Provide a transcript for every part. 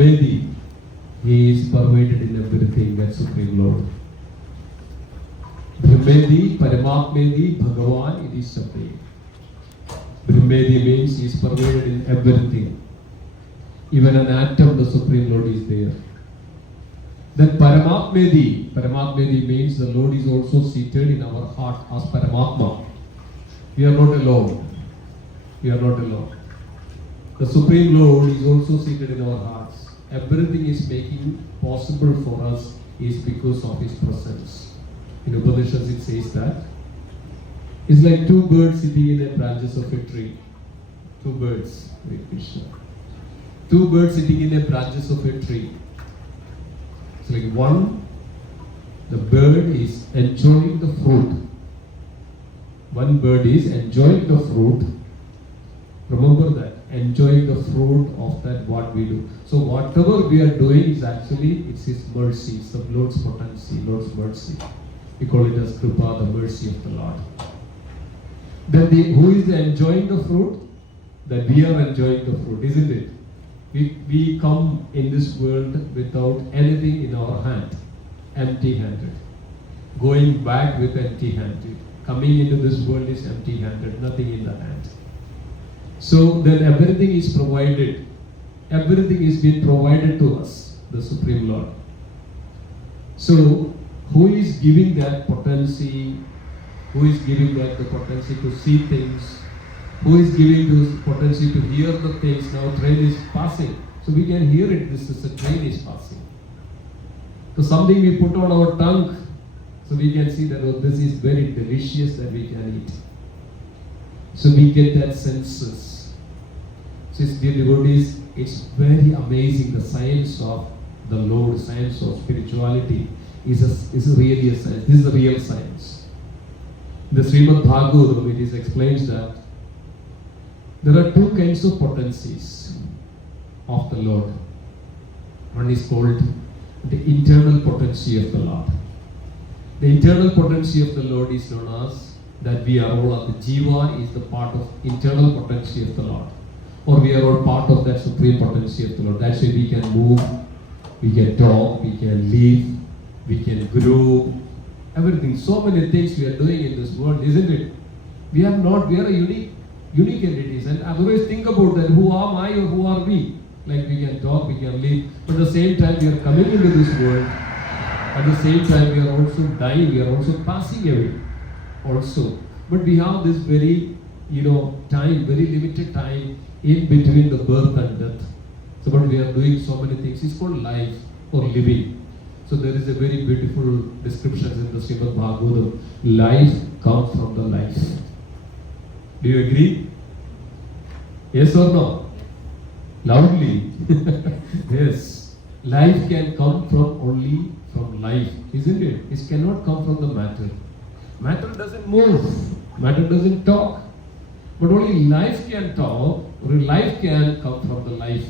Brahmedi, he is pervaded in everything, that Supreme Lord. Brahmedi, Paramatmedi, Bhagavan, it is Supreme. Brahmedi means he is pervaded in everything. Even an atom, the Supreme Lord is there. Then Paramatmedi means the Lord is also seated in our heart as Paramatma. We are not alone. We are not alone. The Supreme Lord is also seated in our hearts. Everything is making possible for us is because of His presence. In Upanishads it says that it's like two birds sitting in the branches of a tree. Two birds, Krishna. Two birds sitting in the branches of a tree. It's like one, the bird is enjoying the fruit. One bird is enjoying the fruit. Remember that, enjoying the fruit of that what we do. So whatever we are doing is actually, it's His mercy, it's the Lord's potency, Lord's mercy. We call it as Kripa, the mercy of the Lord. Then who is enjoying the fruit? That we are enjoying the fruit, isn't it? We come in this world without anything in our hand, empty-handed. Going back with empty-handed. Coming into this world is empty-handed, nothing in the hand. So then everything is provided. Everything is being provided to us, the Supreme Lord. So who is giving that potency? Who is giving that the potency to see things? Who is giving the potency to hear the things? Now train is passing. So we can hear it. This is a train is passing. So something we put on our tongue, so we can see that, oh, this is very delicious that we can eat. So we get that senses. So dear devotees, it's very amazing. The science of the Lord, science of spirituality is really a science. This is a real science. The Srimad Bhagavad, it explains that there are two kinds of potencies of the Lord. One is called the internal potency of the Lord. The internal potency of the Lord is known as that we are all, the Jiva is the part of internal potency of the Lord. Or we are all part of that supreme potency of the Lord. That's why we can move, we can talk, we can live, we can grow, everything. So many things we are doing in this world, isn't it? We are a unique entities. And otherwise think about that, who am I or who are we? Like we can talk, we can live, but at the same time we are coming into this world. At the same time we are also dying, we are also passing away also. But we have this very, time, very limited time in between the birth and death. So but we are doing so many things. It's called life or living. So there is a very beautiful description in the Srimad Bhagavad. Life comes from the life. Do you agree? Yes or no? Loudly. Yes. Life can come only from life, isn't it? It cannot come from the matter. Matter doesn't move. Matter doesn't talk. But only life can talk, or life can come from the life.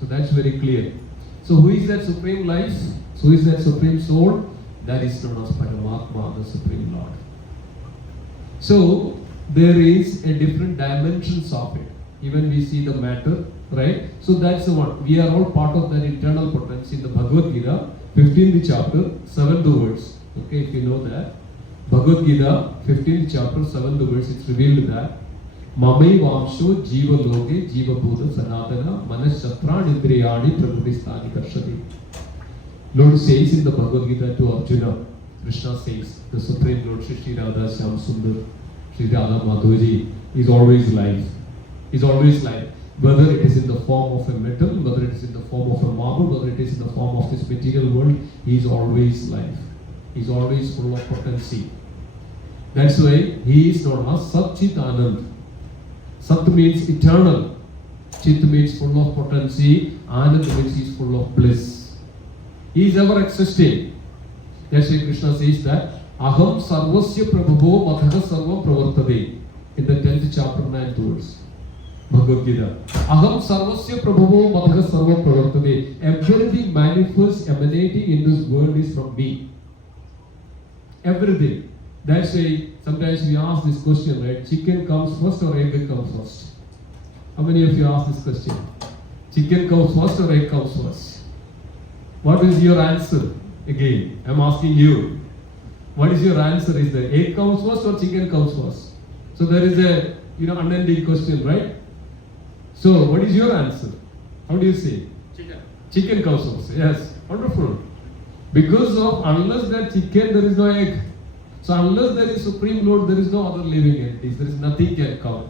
So that's very clear. So who is that supreme life? Who is that supreme soul? That is known as Paramatma, the Supreme Lord. So there is a different dimensions of it. Even we see the matter, right? So that's the one. We are all part of that internal potency in the Bhagavad Gita, 15th chapter, 7th verse. Okay, if you know that. Bhagavad Gita, 15th chapter, 7th verse, it's revealed that Mamai Vamsho Jiva Loge Jiva Bodha Sanatana Manas Shatrani Indriyani Prabhuristani Karshati. Lord says in the Bhagavad Gita to Arjuna, Krishna says, the Supreme Lord Shri Radha Shyam Sundar, Shri Radha Madhuri is always life. Is always life. Whether it is in the form of a metal, whether it is in the form of a marble, whether it is in the form of this material world, He is always life. He is always full of potency. That's why He is known as Sat Chit Anand. Sat means eternal. Chit means full of potency. Anand means He is full of bliss. He is ever existing. That's why Krishna says that Aham Sarvasya Prabhavo Mathaha Sarvam Pravartade in the 10th chapter 9th verse. Bhagavad Gita. Aham Sarvasya Prabhavo Mathaha Sarvam Pravartade. Everything manifests emanating in this world is from me. Everything. That's why sometimes we ask this question, right? Chicken comes first or egg comes first? How many of you ask this question? Chicken comes first or egg comes first? What is your answer? Again, I'm asking you. What is your answer? Is the egg comes first or chicken comes first? So there is a unending question, right? So what is your answer? How do you say? Chicken. Chicken comes first. Yes, wonderful. Because of unless there chicken, there is no egg. So unless there is Supreme Lord, there is no other living entities. There is nothing can come.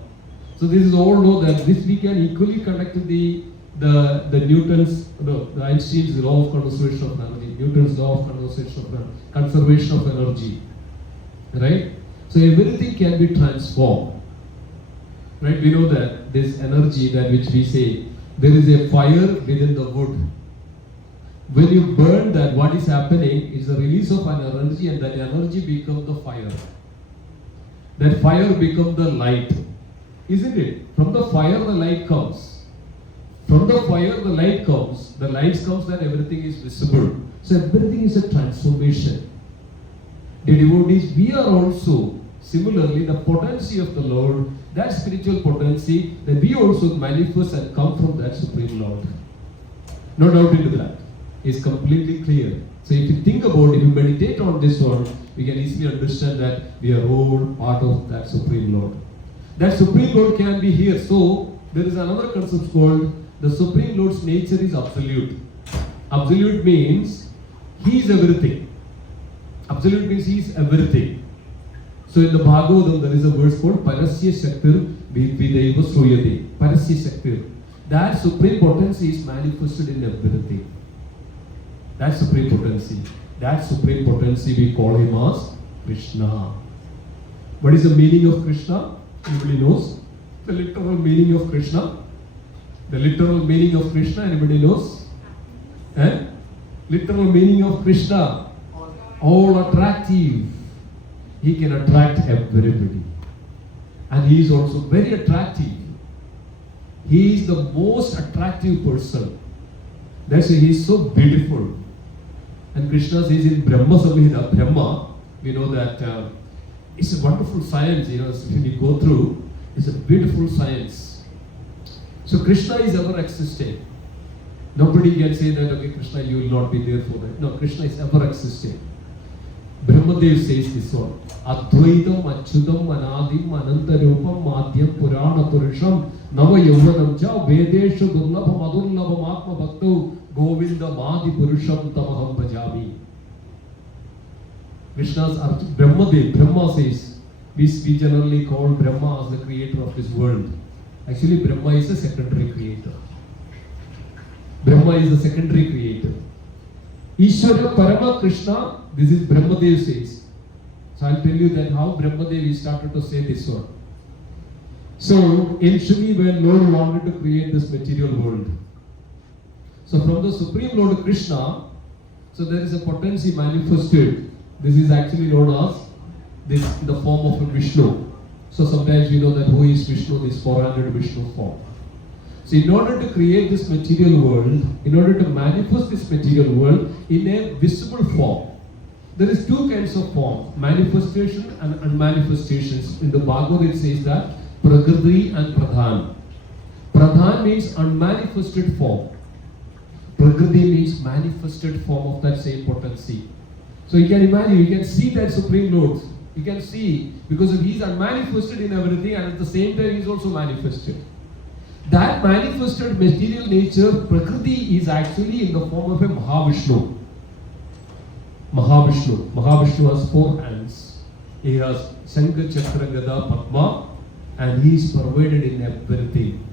So this is all know that this we can equally connect to the Einstein's law of conservation of energy, Newton's law of conservation of energy, right? So everything can be transformed, right? We know that this energy that which we say there is a fire within the wood. When you burn that, what is happening is a release of an energy, and that energy becomes the fire. That fire becomes the light, isn't it? From the fire, the light comes. From the fire, the light comes. The light comes, then everything is visible. So everything is a transformation. The devotees, we are also similarly the potency of the Lord, that spiritual potency, that we also manifest and come from that Supreme Lord. No doubt into that. It's completely clear. So if you think about it, if you meditate on this one, we can easily understand that we are all part of that Supreme Lord. That Supreme Lord can be here. So there is another concept called the Supreme Lord's nature is absolute. Absolute means He is everything. Absolute means He is everything. So in the Bhagavad, there is a verse called Parasya Shaktir Vidvidaiva Sruyate. Parasya Shaktir. That supreme potency is manifested in everything. That supreme potency. That supreme potency we call Him as Krishna. What is the meaning of Krishna? Anybody knows? The literal meaning of Krishna? The literal meaning of Krishna, anybody knows? Literal meaning of Krishna, all attractive. He can attract everybody. And He is also very attractive. He is the most attractive person. That's why He is so beautiful. And Krishna says in Brahma Samhita, Brahma, we know that it's a wonderful science, when you go through, it's a beautiful science. So Krishna is ever existing. Nobody can say that, okay, Krishna, you will not be there for that. No, Krishna is ever existing. Brahmadev says this one. Advaitam Achyutam Anadim Anantarupam Madhyam Purana Purusham Nava Yauvanam Cha Vedeshu Durlabham Adurlabham Atma Bhaktu Govinda Madi Purusham Tamaham Bhajami. Krishna's Brahmadev, Brahma says, we generally call Brahma as the creator of this world. Actually, Brahma is a secondary creator. Brahma is the secondary creator. Ishvara Parama Krishna, this is Brahmadev says. So I'll tell you that how Brahmadev started to say this one. So, initially when Lord wanted to create this material world, so from the Supreme Lord Krishna, so there is a potency manifested. This is actually known as this in the form of a Vishnu. So sometimes we know that who is Vishnu, this 400 Vishnu form. So in order to create this material world, in order to manifest this material world in a visible form, there is two kinds of form, manifestation and unmanifestations. In the Bhagavad it says that Prakriti and Pradhan. Pradhan means unmanifested form. Prakriti means manifested form of that same potency. So you can imagine, you can see that Supreme Lord. You can see, because He is unmanifested in everything, and at the same time He is also manifested. That manifested material nature, Prakriti, is actually in the form of a Mahavishnu. Mahavishnu. Mahavishnu has 4 hands. He has Shankha, Chakra, Gada, Padma, and He is pervaded in everything.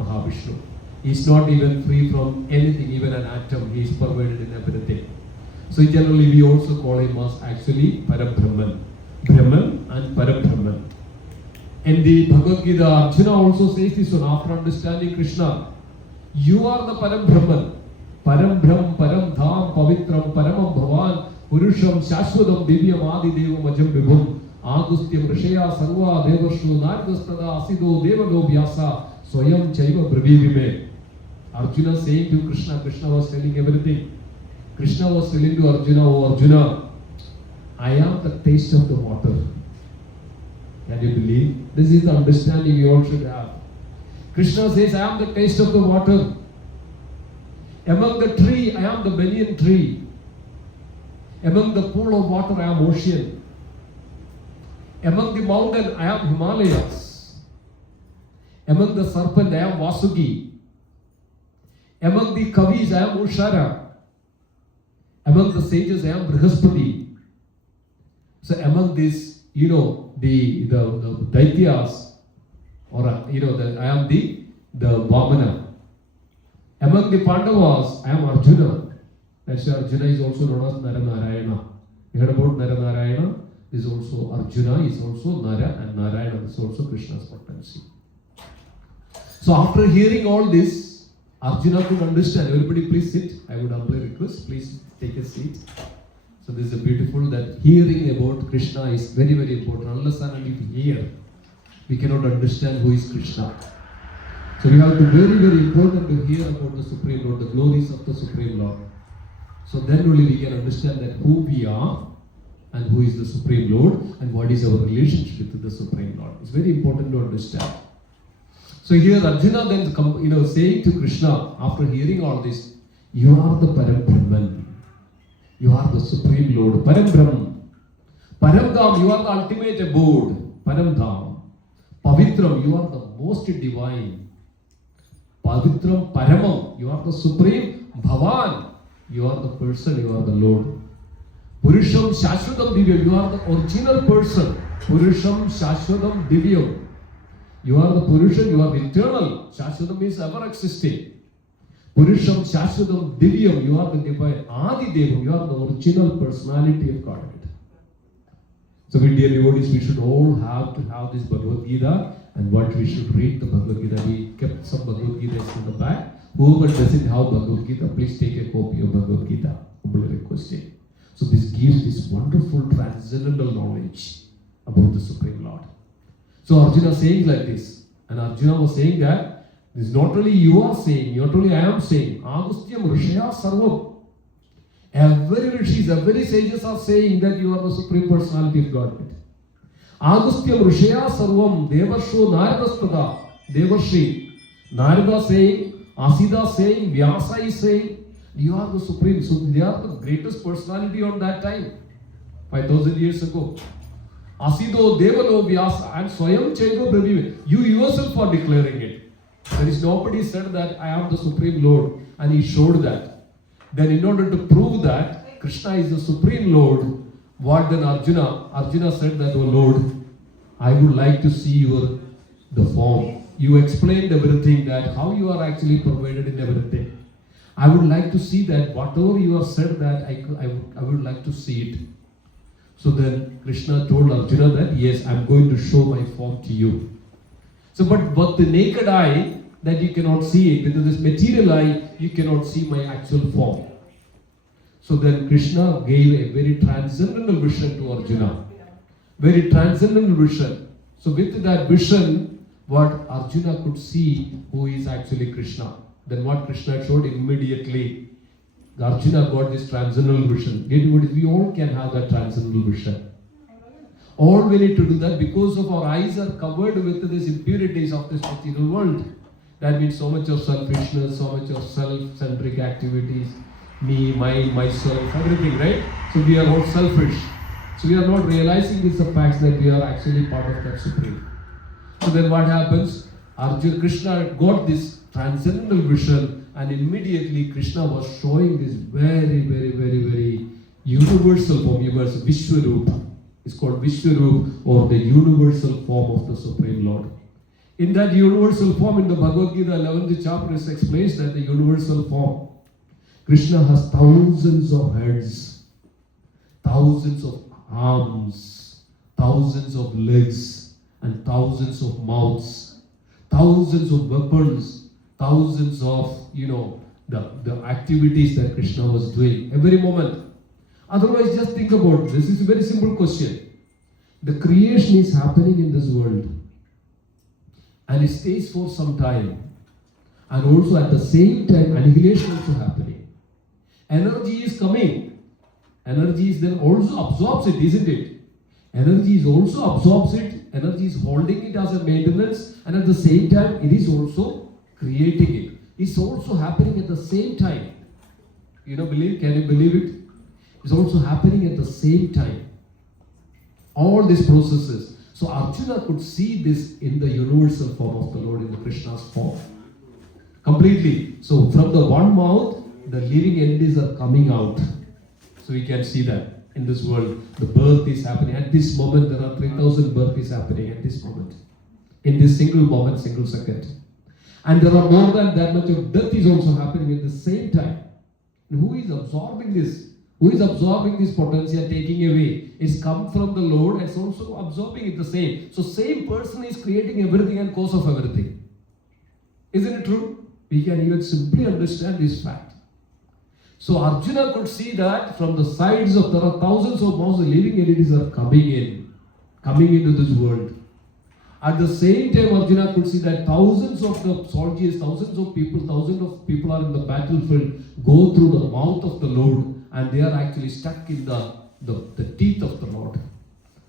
Mahavishnu. He is not even free from anything, even an atom. He is pervaded in everything. So generally we also call Him as actually Parabrahman. Brahman and Parabrahman. In the Bhagavad Gita, Arjuna also says this one after understanding Krishna. You are the Param Brahman. Param Brahm, Param Dham, Pavitram, Paramam Bhavan, Purusham, Shashwadam, Divyam, Adi Devam, Ajam Vibhum, Agustyam, Rishaya, Sarva, Devashu, Nardastada, Asido, Devalo, Vyasa, Swayam, Chaiva, Brabhivime. Arjuna saying to Krishna, Krishna was telling everything. Krishna was telling to Arjuna, oh Arjuna, I am the taste of the water. Can you believe? This is the understanding we all should have. Krishna says, I am the taste of the water. Among the tree, I am the banyan tree. Among the pool of water, I am ocean. Among the mountain, I am Himalayas. Among the serpent, I am Vasuki. Among the Kavis, I am Ushara. Among the sages, I am Brihaspati. So among these, the Daityas, or I am the Vamana. Among the Pandavas, I am Arjuna. That's why Arjuna is also known as Naranarayana. You heard about Naranarayana? This is also Arjuna, is also Nara, and Narayana is also Krishna's potency. So after hearing all this, Arjuna could understand. Everybody please sit. I would humbly request, please take a seat. So this is beautiful that hearing about Krishna is very, very important. Unless and until we hear, we cannot understand who is Krishna. So we have to very, very important to hear about the Supreme Lord, the glories of the Supreme Lord. So then only we can understand that who we are and who is the Supreme Lord and what is our relationship with the Supreme Lord. It's very important to understand. So here Arjuna then saying to Krishna after hearing all this, you are the Param Brahman. You are the Supreme Lord. Param Brahman. Param Dham, you are the ultimate abode. Param Dham. Pavitram, you are the most divine. Pavitram Paramam, you are the Supreme. Bhavan, you are the person, you are the Lord. Purusham Shashvatam Divyam, you are the original person. Purusham Shashvatam Divyam. You are the Purusha, you are the eternal. Shashvatam means ever existing. Purusham Shashvatam Divyam, you are the divine. Adi Devam, you are the original personality of Godhead. So, my dear devotees, we should all have to have this Bhagavad Gita and what we should read the Bhagavad Gita. We kept some Bhagavad Gita in the back. Whoever doesn't have Bhagavad Gita, please take a copy of Bhagavad Gita. Humbly requesting. So this gives this wonderful transcendental knowledge about the Supreme Lord. So Arjuna saying like this, and Arjuna was saying that this is not only you are saying, not only I am saying, Agustyam Rishaya Sarvam. Every rishis, every sages are saying that you are the Supreme Personality of Godhead. Agustyam Rishaya Sarvam, Devarsho Naradastada, Devarshi. Narada saying, Asida saying, Vyasa is saying, you are the Supreme. So they are the greatest personality on that time, 5,000 years ago. Asido Devalo Vyasa and Swayam Chaiva Brahmi. You yourself are declaring it. There is nobody said that I am the Supreme Lord, and he showed that. Then in order to prove that Krishna is the Supreme Lord, what then Arjuna said that, oh Lord, I would like to see the form. You explained everything, that how you are actually provided in everything. I would like to see that whatever you have said that I would like to see it. So then Krishna told Arjuna that yes, I am going to show my form to you. So but the naked eye that you cannot see it, with this material eye you cannot see my actual form. So then Krishna gave a very transcendental vision to Arjuna. Very transcendental vision. So with that vision, what Arjuna could see who is actually Krishna. Then what Krishna showed immediately, Arjuna got this transcendental vision. We all can have that transcendental vision. All we need to do that because of our eyes are covered with these impurities of this material world. That means so much of selfishness, so much of self-centric activities, me, mine, myself, everything, right? So we are all selfish. So we are not realizing these facts that we are actually part of that Supreme. So then what happens? Krishna got this transcendental vision, and immediately Krishna was showing this very, very, very, very universal form. Vishwarup. It's called Vishwarup, or the universal form of the Supreme Lord. In that universal form, in the Bhagavad Gita 11th chapter, it explains that the universal form, Krishna has thousands of heads, thousands of arms, thousands of legs, and thousands of mouths, thousands of weapons, thousands of, the activities that Krishna was doing every moment. Otherwise, just think about this. It's a very simple question. The creation is happening in this world, and it stays for some time. And also at the same time, annihilation is also happening. Energy is coming. Energy is then also absorbs it, isn't it? Energy is also absorbs it. Energy is holding it as a maintenance, and at the same time, it is also creating it. It's also happening at the same time. Can you believe it? It's also happening at the same time. All these processes. So Arjuna could see this in the universal form of the Lord, in the Krishna's form. Completely. So from the one mouth, the living entities are coming out. So we can see that in this world, the birth is happening. At this moment, there are 3,000 births is happening at this moment. In this single moment, single second. And there are more than that much of death is also happening at the same time. And who is absorbing this? Who is absorbing this potency and taking away? It's come from the Lord and it's also absorbing it the same. So same person is creating everything and cause of everything. Isn't it true? We can even simply understand this fact. So Arjuna could see that from the sides of, there are thousands of mouths, the living entities are coming into this world. At the same time, Arjuna could see that thousands of the soldiers, thousands of people are in the battlefield, go through the mouth of the Lord, and they are actually stuck in the teeth of the Lord.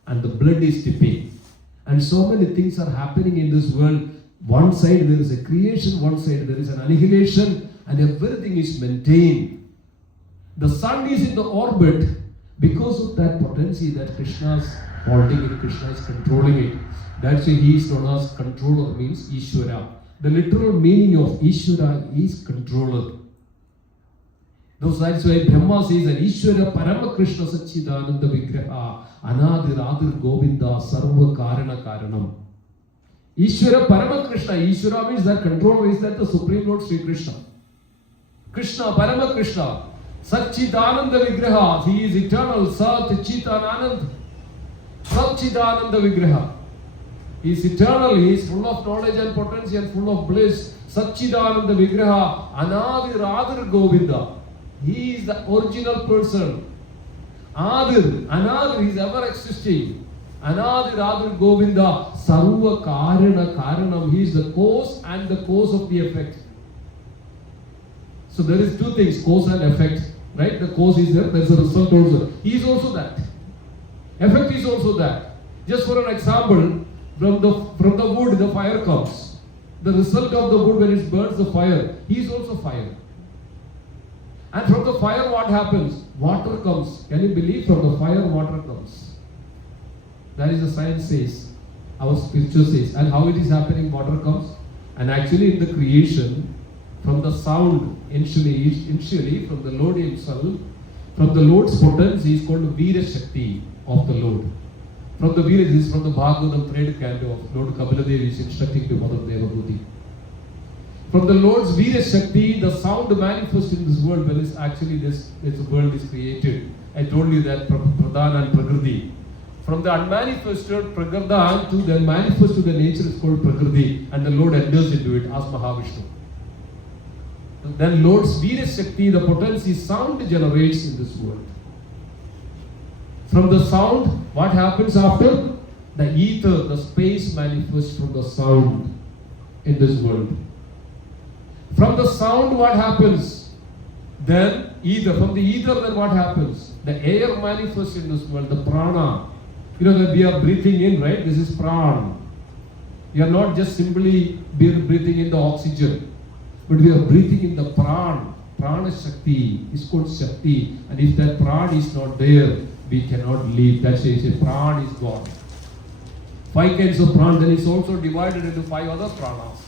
And the blood is dripping. And so many things are happening in this world. One side there is a creation, one side there is an annihilation, and everything is maintained. The sun is in the orbit because of that potency that Krishna is holding it, Krishna is controlling it. That's why he is known as controller, means Ishvara. The literal meaning of Ishvara is controller. That's why Brahma says that Ishvara Parama Krishna Satchidananda Vigraha Anadir Adir Govinda Sarva Karana Karanam. Ishvara Parama Krishna. Ishvara means that controller is that the Supreme Lord Sri Krishna. Krishna, Parama Krishna. Satchidananda Vigraha. He is eternal. Sat Chitananand. Satchidananda Vigraha. He is eternal. He is full of knowledge and potency and full of bliss. Satchidananda Vigraha. Anadir Adir Govinda. He is the original person. Anadir, he is ever existing. Anadir Adir Govinda. Sarva Karana Karanam. He is the cause and the cause of the effect. So there is two things, cause and effect. Right? The cause is there is a result also. He is also that. Effect is also that. Just for an example, from the wood the fire comes. The result of the wood when it burns the fire, he is also fire. And from the fire what happens? Water comes. Can you believe? From the fire water comes. That is the science says. Our scripture says. And how it is happening, water comes. And actually in the creation, from the sound, initially from the Lord himself, from the Lord's potency is called Veera Shakti of the Lord. From the Veera, this is from the Bhagavad, third canto of Lord Kapaladev is instructing to Mother Devabhuti. From the Lord's Veera Shakti, the sound manifests in this world when it's actually this world is created. I told you that Pradhan and Prakriti. From the unmanifested Prakriti to the manifest to the nature is called Prakriti, and the Lord enters into it as Mahavishnu. Then Lord's Veera Shakti, the potency sound generates in this world. From the sound, what happens after? The ether, the space manifests from the sound in this world. From the sound, what happens? Then ether. From the ether, then what happens? The air manifests in this world, the prana. You know that we are breathing in, right? This is prana. We are not just simply breathing in the oxygen, but we are breathing in the prana. Prana Shakti is called Shakti. And if that prana is not there, we cannot live. That's why say prana is gone. 5 kinds of prana, then it's also divided into 5 other pranas.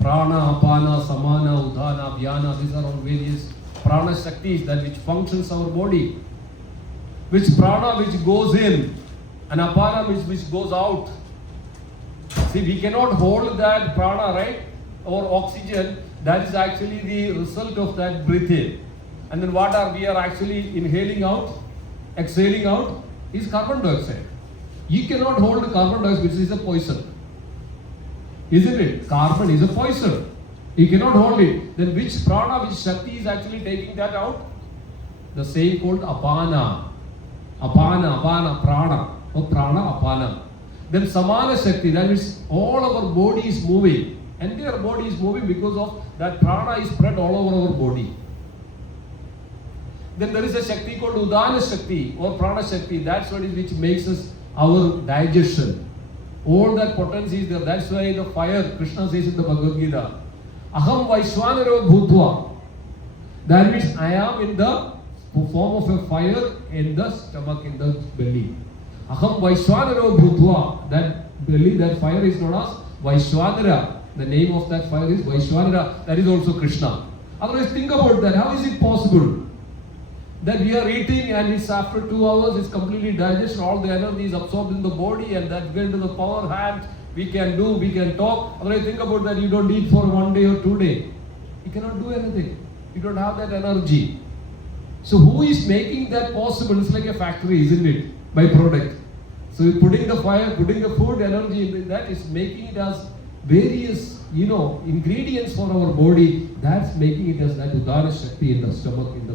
Prana, Apana, Samana, Udana, Vyana, these are all various prana Shaktis that which functions our body. Which prana which goes in and Apana which goes out. See, we cannot hold that prana, right? Or oxygen. That is actually the result of that breathing. And then what are we are actually inhaling out, exhaling out is carbon dioxide. You cannot hold carbon dioxide, which is a poison. Isn't it? Carbon is a poison. You cannot hold it. Then which prana, which Shakti is actually taking that out? The same called Apana. Apana, prana. Or prana, Apana. Then Samana Shakti, that means all our body is moving. Entire body is moving because of that prana is spread all over our body. Then there is a Shakti called Udana Shakti or Prana Shakti. That's what is which makes us our digestion. All that potency is there. That's why the fire, Krishna says in the Bhagavad Gita, Aham Vaishwanaro Bhutva. That means I am in the form of a fire in the stomach, in the belly. Aham Vaishwanaro Bhutva. That belly, that fire is known as Vaishwanara. The name of that fire is Vaishwanara. That is also Krishna. Otherwise, think about that. How is it possible that we are eating and it's after 2 hours, it's completely digested, all the energy is absorbed in the body, and that goes to the power hand. We can do, we can talk. Otherwise, think about that. You don't eat for 1 day or 2 days. You cannot do anything. You don't have that energy. So who is making that possible? It's like a factory, isn't it? By product. So you're putting the fire, putting the food energy in that is making it as various, ingredients for our body. That's making it as that Udara Shakti in the stomach, in the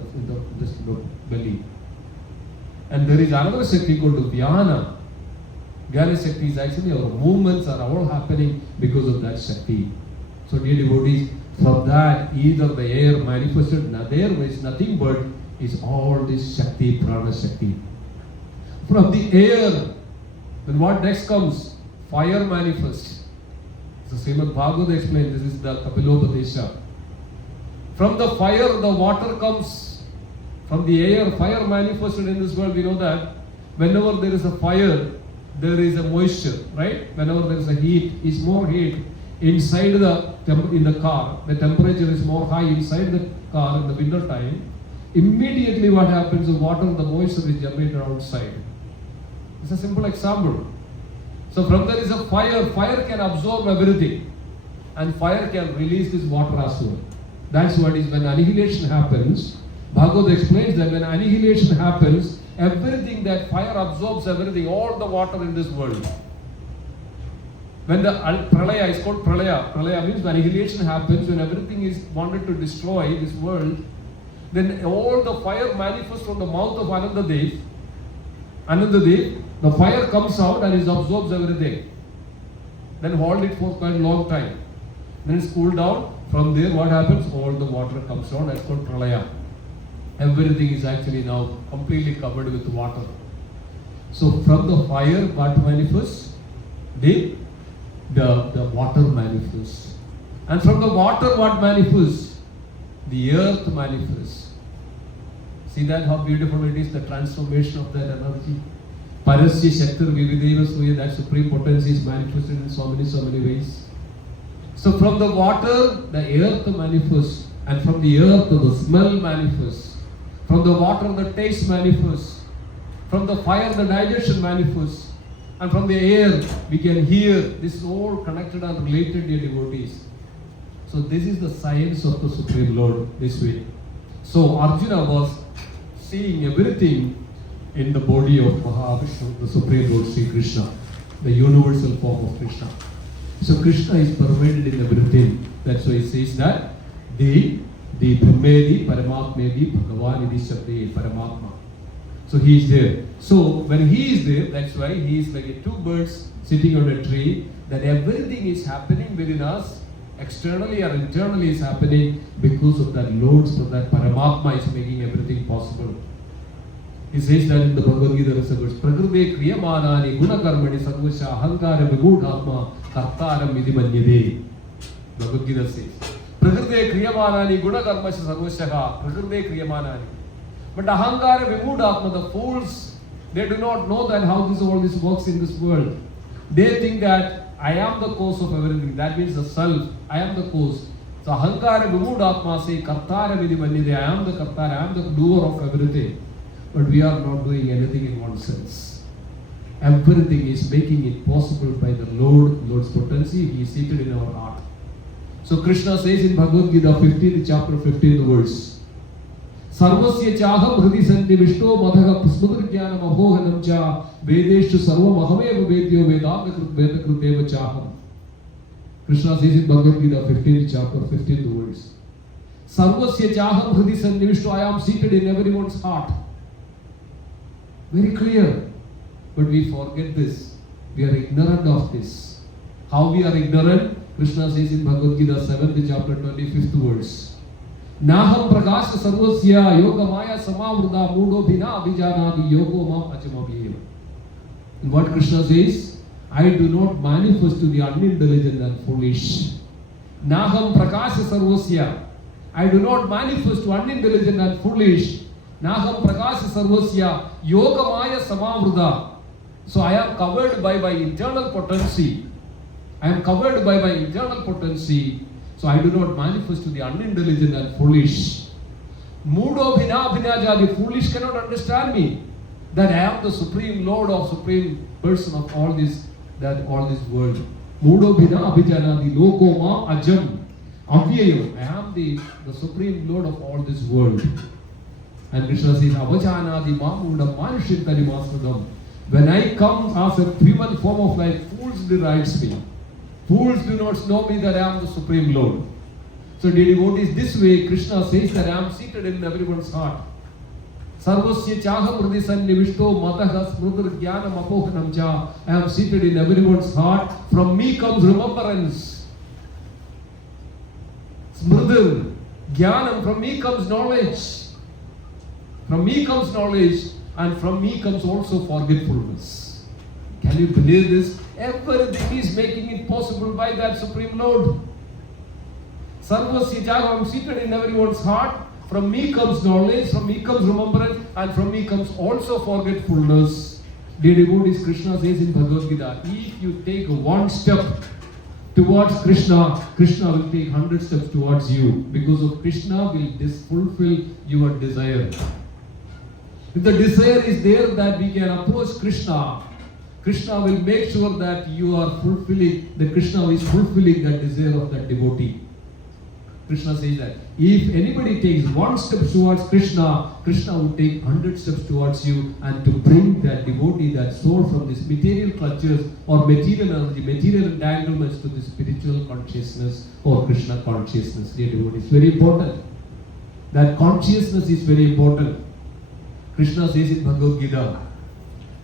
belly. And there is another Shakti called Vyana. Vyana Shakti is actually our movements are all happening because of that Shakti. So dear devotees, from that either the air manifested, there is nothing but is all this Shakti, Prana Shakti. From the air, then what next comes? Fire manifests. So Srimad Bhagavad explained, this is the Kapilopadesha. From the fire, the water comes. From the air, fire manifested in this world. We know that whenever there is a fire, there is a moisture, right? Whenever there is a heat, is more heat inside in the car. The temperature is more high inside the car in the winter time. Immediately what happens, the water, the moisture is generated outside. It's a simple example. So from there is a fire. Fire can absorb everything, and fire can release this water as well. That's what is when annihilation happens. Bhagavad explains that when annihilation happens, everything that fire absorbs, everything, all the water in this world. When the pralaya is called pralaya. Pralaya means when annihilation happens, when everything is wanted to destroy this world, then all the fire manifests from the mouth of Anandadev. Anandadev, the fire comes out and it absorbs everything. Then hold it for quite a long time. Then it's cooled down. From there, what happens? All the water comes down. That's called pralaya. Everything is actually now completely covered with water. So from the fire, what manifests? The water manifests. And from the water, what manifests? The earth manifests. See that how beautiful it is, the transformation of that energy. Parasya Shaktir Vivideva Suya, that supreme potency is manifested in so many ways. So from the water, the earth manifests. And from the earth, the smell manifests. From the water, the taste manifests. From the fire, the digestion manifests. And from the air, we can hear. This is all connected and related, dear devotees. So this is the science of the Supreme Lord this way. So Arjuna was seeing everything in the body of Mahavishnu, the Supreme Lord Sri Krishna, the universal form of Krishna. So Krishna is pervaded in everything. That's why he says that the Brahmedi, Paramatmedi, Bhagavan Idi Shabde, Paramatma. So he is there. So when he is there, that's why he is like two birds sitting on a tree, that everything is happening within us, externally or internally is happening because of that Lord, so that Paramatma is making everything possible. He says that in the Bhagavad Gita, there's a verse, Prakrute Kriyamanani Gunakarmani Sarvasya Ahankara Vimudhatma Kartaram Vidhi Manyade. Bhagavad Gita says, Prakrute Kriyamanani Gunakarmasya Sarvasya Prakrute Kriyamanani. But Ahankara Vimudhatma, the fools, they do not know that how all this works in this world. They think that I am the cause of everything. That means the self. I am the cause. So Ahankara Vimudhatma say Kartara Vidhi Manyade. I am the Kartara, I am the doer of everything. But we are not doing anything in one sense. Everything is making it possible by the Lord's potency. He is seated in our heart. So Krishna says in Bhagavad Gita 15th chapter 15th verse, Sarvasya chaham hridi sannivishto madhaga smudrjnanam ahohanam cha vedeshu sarvam ahameva vedyo vedakruteva chaham. Krishna says in Bhagavad Gita 15th chapter 15th verse, Sarvasya chaham hridi sannivishto, I am seated in everyone's heart. Very clear. But we forget this. We are ignorant of this. How we are ignorant? Krishna says in Bhagavad Gita 7th chapter 25th verse, Naham prakasha sarvasya yoga maya samavruda mudo bhina abhijanadi yogo mam achamabhyeva. And what Krishna says? I do not manifest to the unintelligent and foolish. Naham prakasha sarvasya. I do not manifest to unintelligent and foolish. Naham prakasha sarvasya yogamaya samavruda. So I am covered by my internal potency. I am covered by my internal potency. So I do not manifest to the unintelligent and foolish. Mudo bhina bhina jadi, foolish cannot understand me. That I am the supreme Lord or supreme person of all this world. Mudo bhina abhijanadi loko ma ajam. Avyayam. I am the supreme Lord of all this world. And Krishna says, avajanadi ma mudam manishintani masradam. When I come as a human form of life, fools derides me. Fools do not know me that I am the Supreme Lord. So dear devotees, this way Krishna says that I am seated in everyone's heart. Sarvasya chaham hridi sannivishto mataha smrudar jnanam apohanam cha. I am seated in everyone's heart. From me comes remembrance. Smrudar jnanam, from me comes knowledge. From me comes knowledge. And from me comes also forgetfulness. Can you believe this? Everything is making it possible by that Supreme Lord. Sarvasya Jaga, I am seated in everyone's heart. From me comes knowledge, from me comes remembrance, and from me comes also forgetfulness. Dear devotees, Krishna says in Bhagavad Gita, if you take one step towards Krishna, Krishna will take 100 steps towards you. Because of Krishna will fulfill your desire. If the desire is there that we can approach Krishna, Krishna will make sure that you are fulfilling, that Krishna is fulfilling that desire of that devotee. Krishna says that if anybody takes one step towards Krishna, Krishna will take 100 steps towards you, and to bring that devotee, that soul from this material clutches or material energy, material entanglements to the spiritual consciousness or Krishna consciousness. Dear devotees, very important. That consciousness is very important. Krishna says in Bhagavad Gita,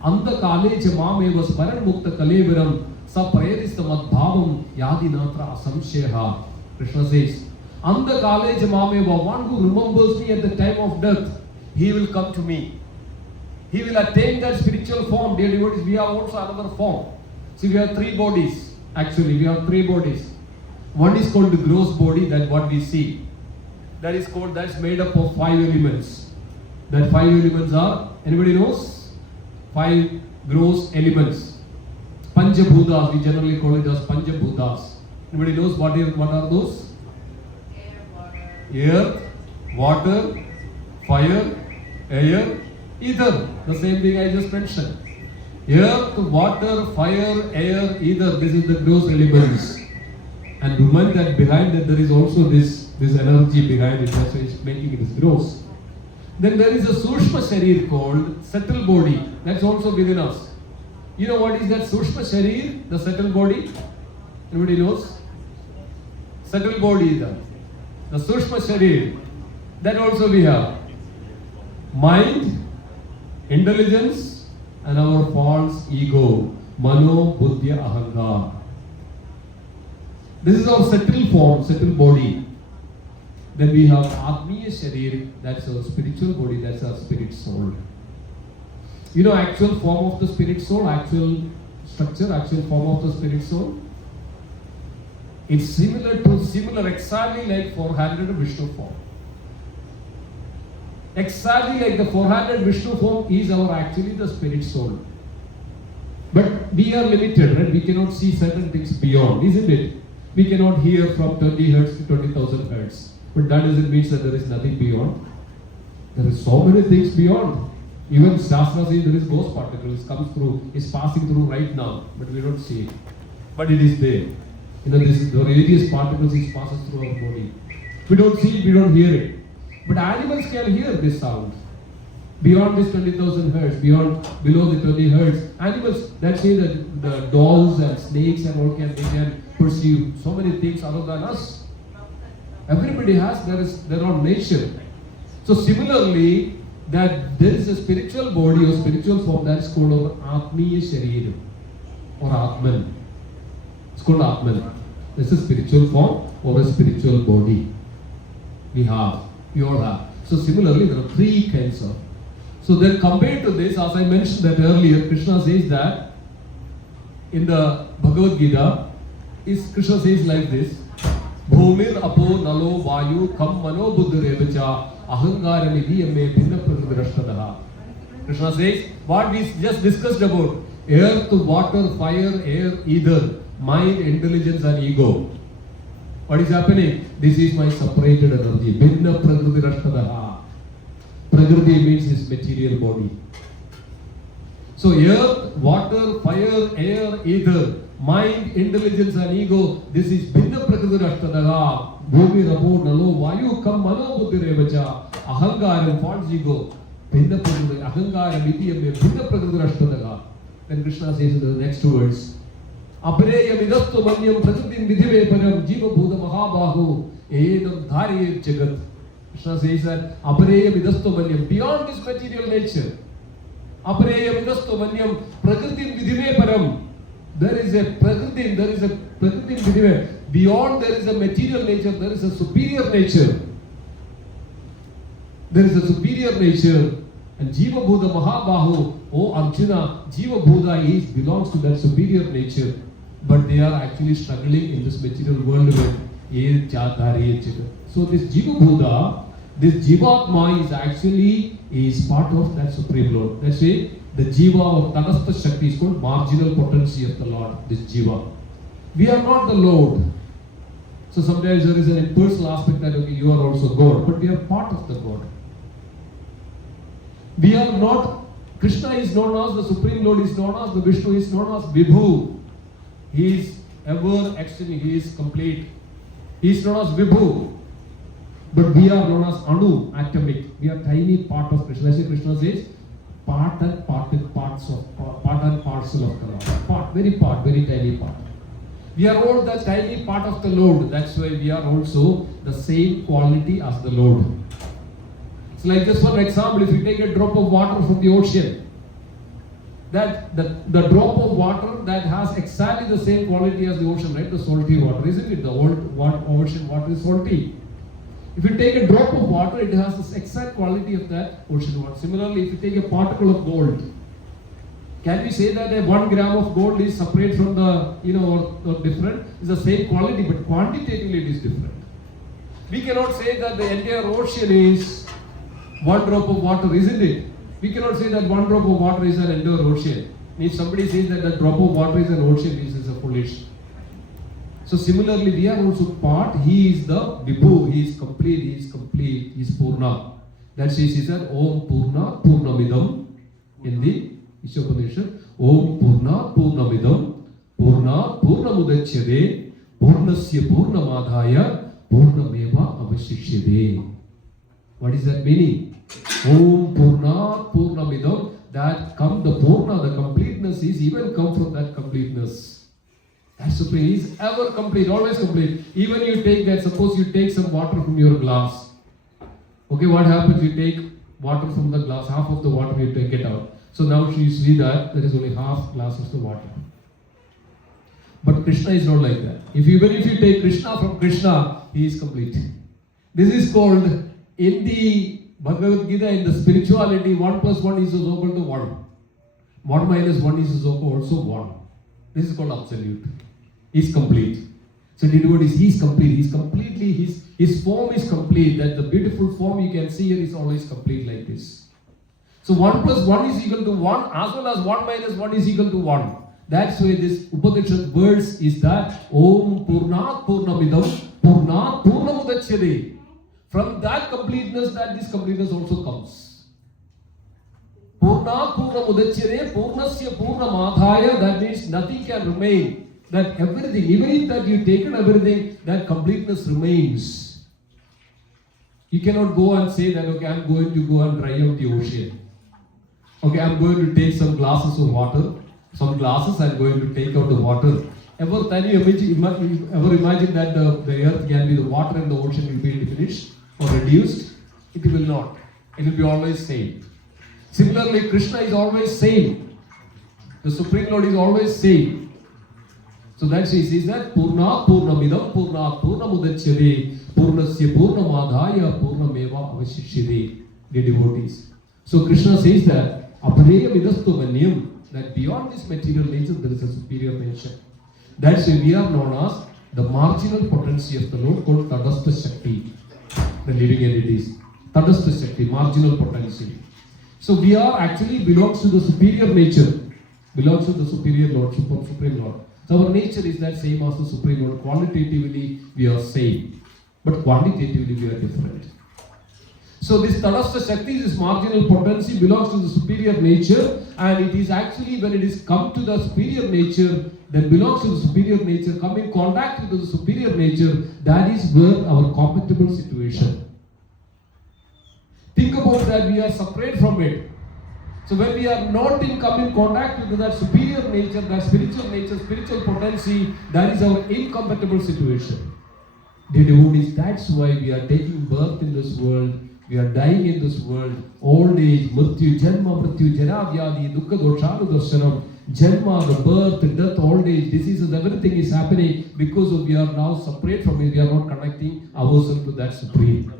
Anta kale cha mameva smaran mukta kalevaram sa prayadista madbhavam yadinatra asamsheha. Krishna says, Anta kale cha mameva, one who remembers me at the time of death, he will come to me. He will attain that spiritual form. Dear devotees, we have also another form. See, we have three bodies. Actually, we have three bodies. One is called the gross body, that's what we see. That's made up of 5 elements. That 5 elements are, anybody knows? 5 gross elements. Panchabhutas, we generally call it as Panchabhutas. Anybody knows what are those? Earth, water, fire, air, ether. The same thing I just mentioned. Earth, water, fire, air, ether. This is the gross elements. And remember that behind that there is also this energy behind it. That's why it's making it as gross. Then there is a Sushma Sharir called subtle body. That's also within us. You know what is that Sushma Sharir, the subtle body? Everybody knows? Subtle body, the Sushma Sharir. That also we have. Mind, intelligence, and our false ego. Mano, Buddhya, Ahankar. This is our subtle form, subtle body. Then we have Atmiya Sharir, that's our spiritual body, that's our spirit soul. You know actual form of the spirit soul, actual structure, actual form of the spirit soul? It's similar exactly like 400 Vishnu form. Exactly like the 400 Vishnu form is actually the spirit soul. But we are limited, right? We cannot see certain things beyond, isn't it? We cannot hear from 20 hertz to 20,000 hertz. But that doesn't mean that there is nothing beyond. There is so many things beyond. Even Shastra says there is ghost particles comes through, is passing through right now, but we don't see it. But it is there. You know, the various particles is passes through our body. We don't see it, we don't hear it. But animals can hear this sound. Beyond this 20,000 hertz, below the 20 hertz, animals that say that the dogs and snakes and all they can perceive so many things other than us. Everybody has, there are nature. So similarly, that there is a spiritual body or spiritual form that is called Atmiya Sharir or Atman. It's called Atman. It's a spiritual form or a spiritual body. We all have. So similarly, there are 3 kinds of. So then compared to this, as I mentioned that earlier, Krishna says that in the Bhagavad Gita, Krishna says like this, Bhumir apo nalo vayu kam mano buddhirevacha ahangaram idiyame bhinna prakrtirashtadaha. Krishna says, what we just discussed about earth, water, fire, air, ether, mind, intelligence and ego. What is happening? This is my separated energy. Bhinna prakrtirashtadaha. Prakriti means his material body. So earth, water, fire, air, ether, mind, intelligence and ego, this is Bhinna Prakrtirashtadaha. Bhumi Rabo Nalo Vayu Kam Mano Buddhirevacha Ahangaram, false ego. Bhinna Prakriti, Ahangaram Idiyame Bhinna Prakrtirashtadaha. Then Krishna says in the next two words, Apareyam Idastu Manyam Prakritim Vidhive Param Jiva Bhuta Mahabahu Edam Dharye Jagat. Krishna says that Apareyam Idastu Manyam, beyond this material nature. Apareyam Idastu Manyam Prakritim Vidhive Param. There is a Prakritim, there is a Prakritim Vidhive. Beyond there is a material nature, there is a superior nature. There is a superior nature. And Jiva Bhuta Mahabahu, O Arjuna, Jiva Bhuta belongs to that superior nature. But they are actually struggling in this material world with Ye Jatari Jagat. So this Jiva Bhuta, this Jivatma is part of that Supreme Lord. That's why the Jiva or Tadastha Shakti is called marginal potency of the Lord, this Jiva. We are not the Lord. So sometimes there is an impersonal aspect that okay, you are also God, but we are part of the God. We are not, Krishna is known as the Supreme Lord, is known as the Vishnu, is known as Vibhu. He is ever extending, he is complete. He is known as Vibhu. But we are known as Anu, atomic. We are tiny part of Krishna. As Krishna says, part and parcel of the Lord. Part, very tiny part. We are all the tiny part of the Lord. That's why we are also the same quality as the Lord. It's like just for example, if you take a drop of water from the ocean, that the drop of water that has exactly the same quality as the ocean, right? The salty water, isn't it? The ocean water is salty. If you take a drop of water, it has the exact quality of that ocean water. Similarly, if you take a particle of gold, can we say that a 1 gram of gold is separate from the, or different? It's the same quality, but quantitatively it is different. We cannot say that the entire ocean is 1 drop of water, isn't it? We cannot say that 1 drop of water is an entire ocean. If somebody says that the drop of water is an ocean, this is a foolish. So similarly, we are also part. He is the Vibhu. He is complete. He is Purna. That's why he said, Om Purna Purnamidam in the Ishopanishad. Om Purna Purnamidam Purna Purnamudachyade Purnasya Purnamadhaya Purnameva Avashishyade. What is that meaning? Om Purna Purnamidam. That the Purna, the completeness is even come from that completeness. That's supreme. He is ever complete, always complete. Even you take that, suppose you take some water from your glass. Okay, what happens? You take water from the glass, half of the water you take it out. So now you see that there is only half glass of the water. But Krishna is not like that. Even if you take Krishna from Krishna, he is complete. This is called, in the Bhagavad Gita, in the spirituality, 1 plus 1 is equal to 1. 1 minus 1 is also 1. This is called absolute. He is complete. So the word is he is complete. He is completely, his form is complete. That the beautiful form you can see here is always complete like this. So 1 plus 1 is equal to 1, as well as 1 minus 1 is equal to 1. That's why this Upanishad verse is that Om Purnat Purnamidam Purnat Purnamudachyade. From that completeness, that this completeness also comes. Purnat Purnamudachyade Purnasya Purnamadhaya. That means nothing can remain. That everything, even if that you taken everything, that completeness remains. You cannot go and say that, okay, I'm going to go and dry out the ocean. Okay, I'm going to take some glasses of water. Some glasses I'm going to take out the water. Ever imagine that the earth can be, the water and the ocean will be diminished or reduced? It will not. It will be always same. Similarly, Krishna is always same. The Supreme Lord is always same. So that's why he says that Purnat Purnamidam Purnat Purnamudachyade Purnasya Purnamadhaya Purnameva Avashishyade. The devotees. So Krishna says that Apareya Vidastu Vanyam, that beyond this material nature there is a superior nature. That's why we are known as the marginal potency of the Lord called Tadastha Shakti, the living entities. Tadastha Shakti, marginal potency. So we are actually belongs to the superior nature, belongs to the superior Lord, Supreme Lord. So our nature is that same as the Supreme Lord. Qualitatively we are same, but quantitatively we are different. So this Tadastha Shakti, this marginal potency belongs to the superior nature, and it is actually when it is come to the superior nature, that belongs to the superior nature, come in contact with the superior nature, that is where our compatible situation. Think about that, we are separate from it. So when we are not in come in contact with that superior nature, that spiritual nature, spiritual potency, that is our incompatible situation. Dear devotees, that's why we are taking birth in this world, we are dying in this world, old age, mrityu, janma, mrityu, jara, vyadi, dukkha, doshalu, darshanam, janma, the birth, death, old age, diseases, everything is happening because of we are now separate from it, we are not connecting ourselves to that supreme.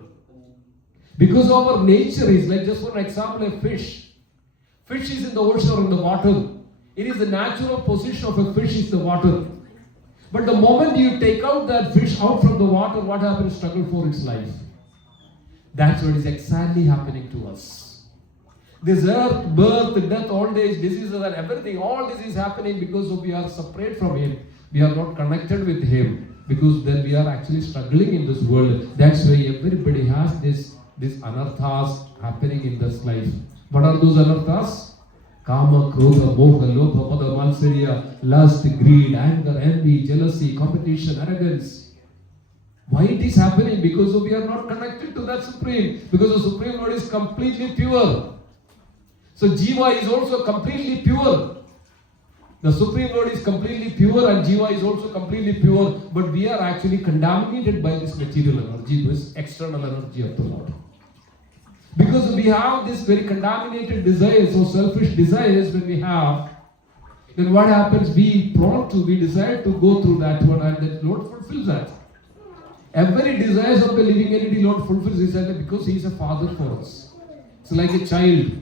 Because our nature is like, just for an example, a fish. Fish is in the ocean or in the water. It is the natural position of a fish is the water. But the moment you take out that fish out from the water, what happens? Struggle for its life. That's what is exactly happening to us. This earth, birth, death, old age, diseases and everything, all this is happening because of we are separate from Him. We are not connected with Him. Because then we are actually struggling in this world. That's why everybody has this anarthas happening in this life. What are those anarthas? Kama, Krodha, Moha, Lobha, Mada, Matsarya, lust, greed, anger, envy, jealousy, competition, arrogance. Why it is happening? Because we are not connected to that Supreme. Because the Supreme Lord is completely pure. So Jiva is also completely pure. The Supreme Lord is completely pure and Jiva is also completely pure. But we are actually contaminated by this material energy, this external energy of the Lord. Because we have this very contaminated desires or selfish desires when we have, then what happens? We desire to go through that one and that Lord fulfills that. Every desire of the living entity, Lord fulfills his desire because He is a father for us. It's like a child.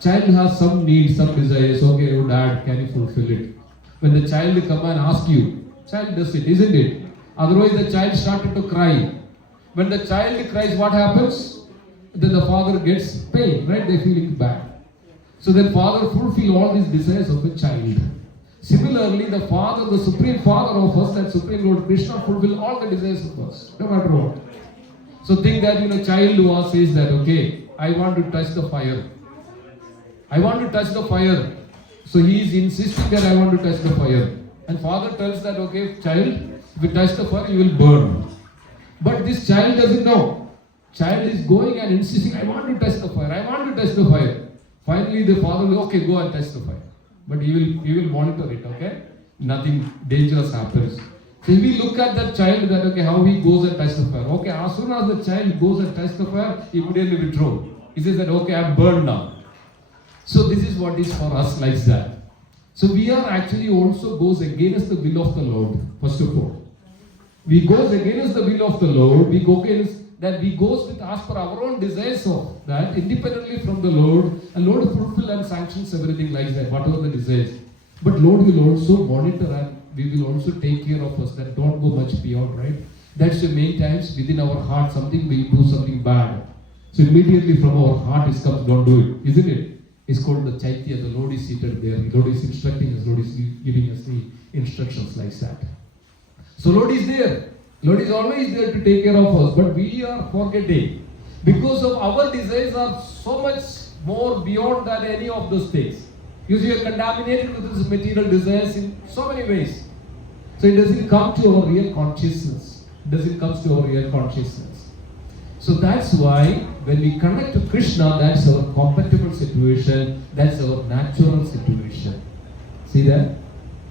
Child has some needs, some desires. Okay, oh dad, can you fulfill it? When the child come and ask you, child does it, isn't it? Otherwise the child started to cry. When the child cries, what happens? Then the father gets pain, right? They're feeling bad. So then father fulfill all these desires of a child. Similarly, the Father, the Supreme Father of us, that Supreme Lord Krishna, fulfill all the desires of us, no matter what. So think that child who says that, okay, I want to touch the fire. I want to touch the fire. So he is insisting that I want to touch the fire. And father tells that, okay, child, if you touch the fire, you will burn. But this child doesn't know. Child is going and insisting, I want to touch the fire, I want to touch the fire. Finally the father will, okay, go and touch the fire. But he will monitor it, okay? Nothing dangerous happens. So if we look at that child, that okay, how he goes and touches the fire. Okay, as soon as the child goes and touches the fire, he immediately withdraw. He says that, okay, I'm burned now. So this is what is for us like that. So we are actually also goes against the will of the Lord, first of all. We goes against the will of the Lord, we go against that we goes with as per our own desires of that, independently from the Lord, and Lord fulfill and sanctions everything like that, whatever the desires. But Lord will also monitor and we will also take care of us, that don't go much beyond, right? That's the main times within our heart something will do something bad. So immediately from our heart it comes, don't do it, isn't it? It's called the Chaitya, the Lord is seated there, the Lord is instructing us, Lord is giving us the instructions like that. So Lord is there. Lord is always there to take care of us, but we are forgetting. Because of our desires are so much more beyond than any of those things. You see, we are contaminated with these material desires in so many ways. So it doesn't come to our real consciousness. It doesn't come to our real consciousness. So that's why when we connect to Krishna, that's our compatible situation, that's our natural situation. See that?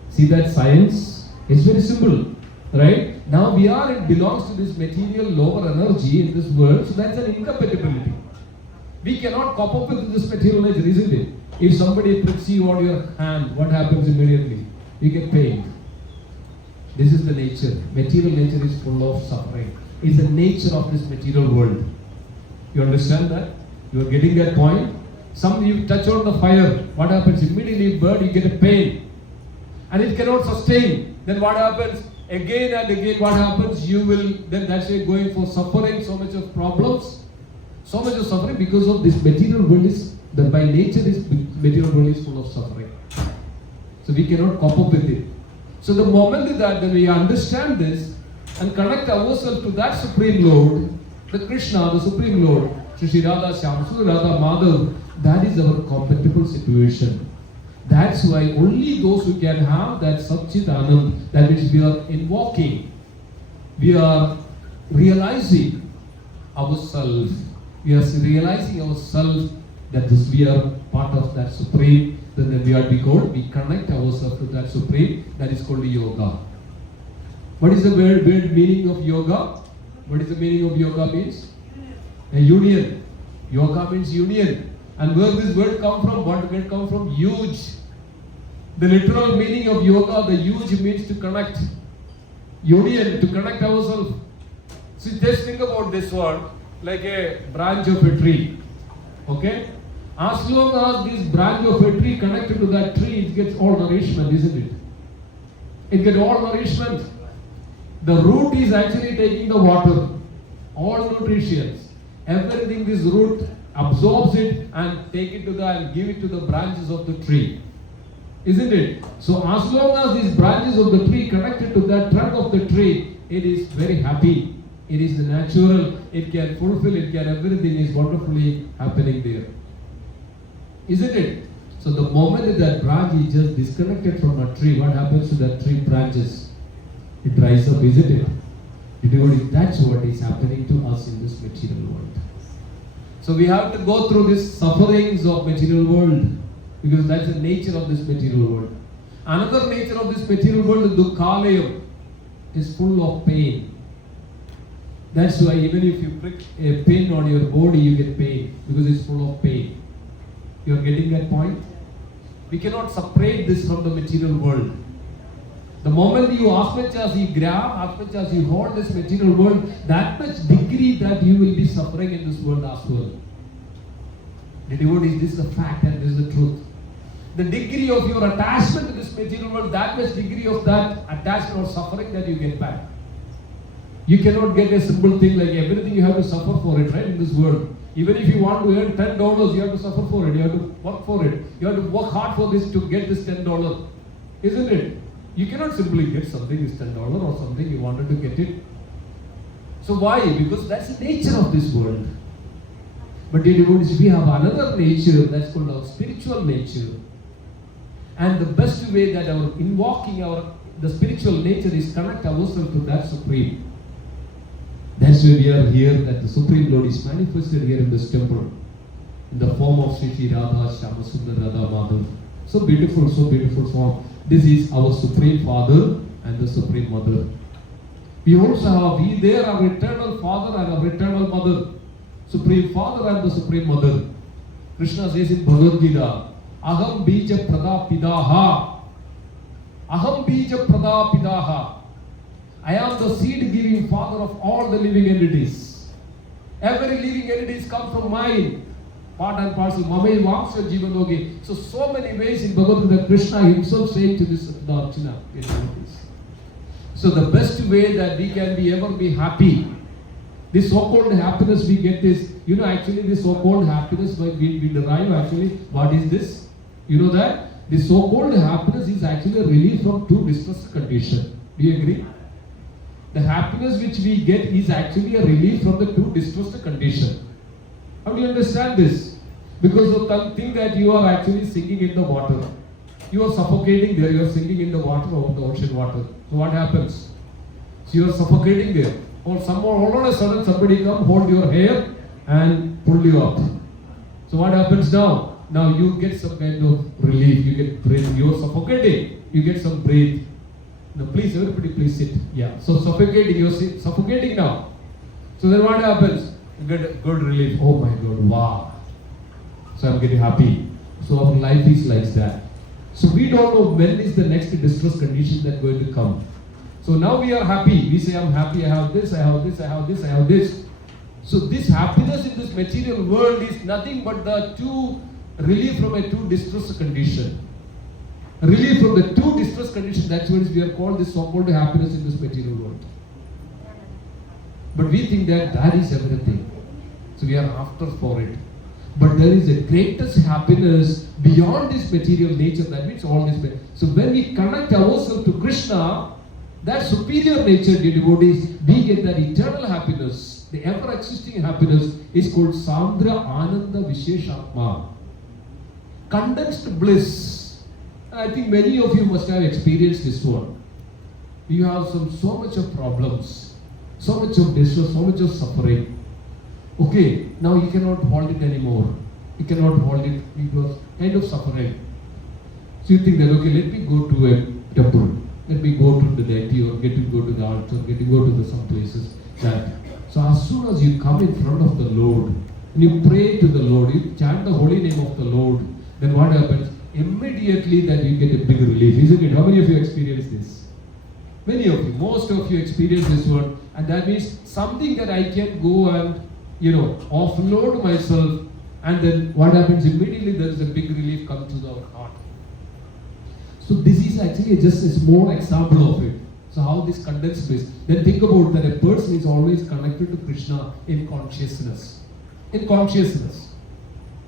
See that science? It's very simple, right? Now it belongs to this material lower energy in this world, so that's an incompatibility. We cannot cope up with this material nature, isn't it? If somebody pricks you on your hand, what happens immediately? You get pain. This is the nature. Material nature is full of suffering. It's the nature of this material world. You understand that? You are getting that point? You touch on the fire, what happens? Immediately burn, you get a pain. And it cannot sustain. Then what happens? again and again what happens? You will, then that's why going for suffering, so much of problems, so much of suffering because of this material world is, that by nature this material world is full of suffering. So we cannot cope up with it. So the moment that we understand this and connect ourselves to that Supreme Lord, the Krishna, the Supreme Lord, Shri Radha Shyamsundar Radha Madhav, that is our compatible situation. That's why only those who can have that Satchit Anand, that which we are invoking, we are realizing ourselves, we are realizing ourselves that this, we are part of that Supreme, then we are we connect ourselves to that Supreme, that is called yoga. What is the word meaning of yoga? What is the meaning of yoga means? A union. Yoga means union. And where this word come from? What word come from? Huge. The literal meaning of yoga, the huge means to connect. Union, to connect ourselves. So just think about this one, like a branch of a tree. Okay? As long as this branch of a tree connected to that tree, it gets all nourishment, isn't it? It gets all nourishment. The root is actually taking the water, all nutrients. Everything this root absorbs it and take it to and give it to the branches of the tree. Isn't it? So as long as these branches of the tree connected to that trunk of the tree, it is very happy. It is natural. It can fulfill. It can, everything is wonderfully happening there. Isn't it? So the moment that branch is just disconnected from a tree, what happens to that tree branches? It dries up, isn't it? That's what is happening to us in this material world. So we have to go through these sufferings of material world, because that's the nature of this material world. Another nature of this material world, the Dukhalayam, is full of pain. That's why even if you prick a pin on your body, you get pain, because it's full of pain. You are getting that point? We cannot separate this from the material world. The moment you, as much as you grab, as much as you hold this material world, that much degree that you will be suffering in this world as well. The devotee, this is the fact and this is the truth. The degree of your attachment to this material world, that much degree of that attachment or suffering that you get back. You cannot get a simple thing like everything you have to suffer for it, right, in this world. Even if you want to earn $10, you have to suffer for it. You have to work for it. You have to work hard for this to get this $10. Isn't it? You cannot simply get something is $10 or something you wanted to get it. So why? Because that's the nature of this world. But dear devotees, we have another nature that's called our spiritual nature. And the best way that our invoking the spiritual nature is connect ourselves to that Supreme. That's why we are here, that the Supreme Lord is manifested here in this temple in the form of Shri Radha Shyamsundar Radha Madhav. So beautiful form. This is our Supreme Father and the Supreme Mother. We also have, there our eternal Father and our eternal Mother. Supreme Father and the Supreme Mother. Krishna says in Bhagavad Gita, Aham Bija Pradapidaha. Aham Bija Pradapidaha. I am the seed-giving father of all the living entities. Every living entity comes from mine. Part and parcel. Mamai Vamsa Jivanogi. So many ways in Bhagavad Gita, Krishna himself saying to this Archana. So the best way that we can ever be happy, this so-called happiness we get is, actually this so-called happiness we derive actually, what is this? You know that? This so-called happiness is actually a relief from two distressed conditions. Do you agree? The happiness which we get is actually a relief from the two distressed conditions. How do you understand this? Because of the thing that you are actually sinking in the water. You are suffocating there, you are sinking in the water, over the ocean water. So what happens? So you are suffocating there. Or all of a sudden somebody come, hold your hair and pull you up. So what happens now? Now you get some kind of relief, you get breath, you are suffocating, you get some breath. Now please, everybody please sit. Yeah. So suffocating, you are suffocating now. So then what happens? You get a good relief. Oh my God, wow. So I'm getting happy. So our life is like that. So we don't know when is the next distress condition that's going to come. So now we are happy. We say I'm happy, I have this, I have this, I have this, I have this. So this happiness in this material world is nothing but the two relief from a two distress condition. relief from the two distress conditions. That's why we are called this so-called happiness in this material world. But we think that that is everything. So we are after for it. But there is a greatest happiness beyond this material nature. That means all this. So when we connect ourselves to Krishna, that superior nature, dear devotees, we get that eternal happiness. The ever-existing happiness is called Sandra Ananda Visheshatma. Condensed bliss. And I think many of you must have experienced this one. You have so much of problems, so much of distress, so much of suffering. Okay, now you cannot hold it anymore. You cannot hold it because end of suffering. So you think that, okay, let me go to a temple. Let me go to the deity or get to go to the altar, get to go to the some places. That. So as soon as you come in front of the Lord, and you pray to the Lord, you chant the holy name of the Lord, then what happens? Immediately that you get a big relief, isn't it? How many of you experience this? Many of you, most of you experience this one, and that means something that I can go and offload myself, and then what happens? Immediately there is a big relief come to our heart. So this is actually just a small example of it. So how this condensed bliss. Then think about that a person is always connected to Krishna in consciousness. In consciousness.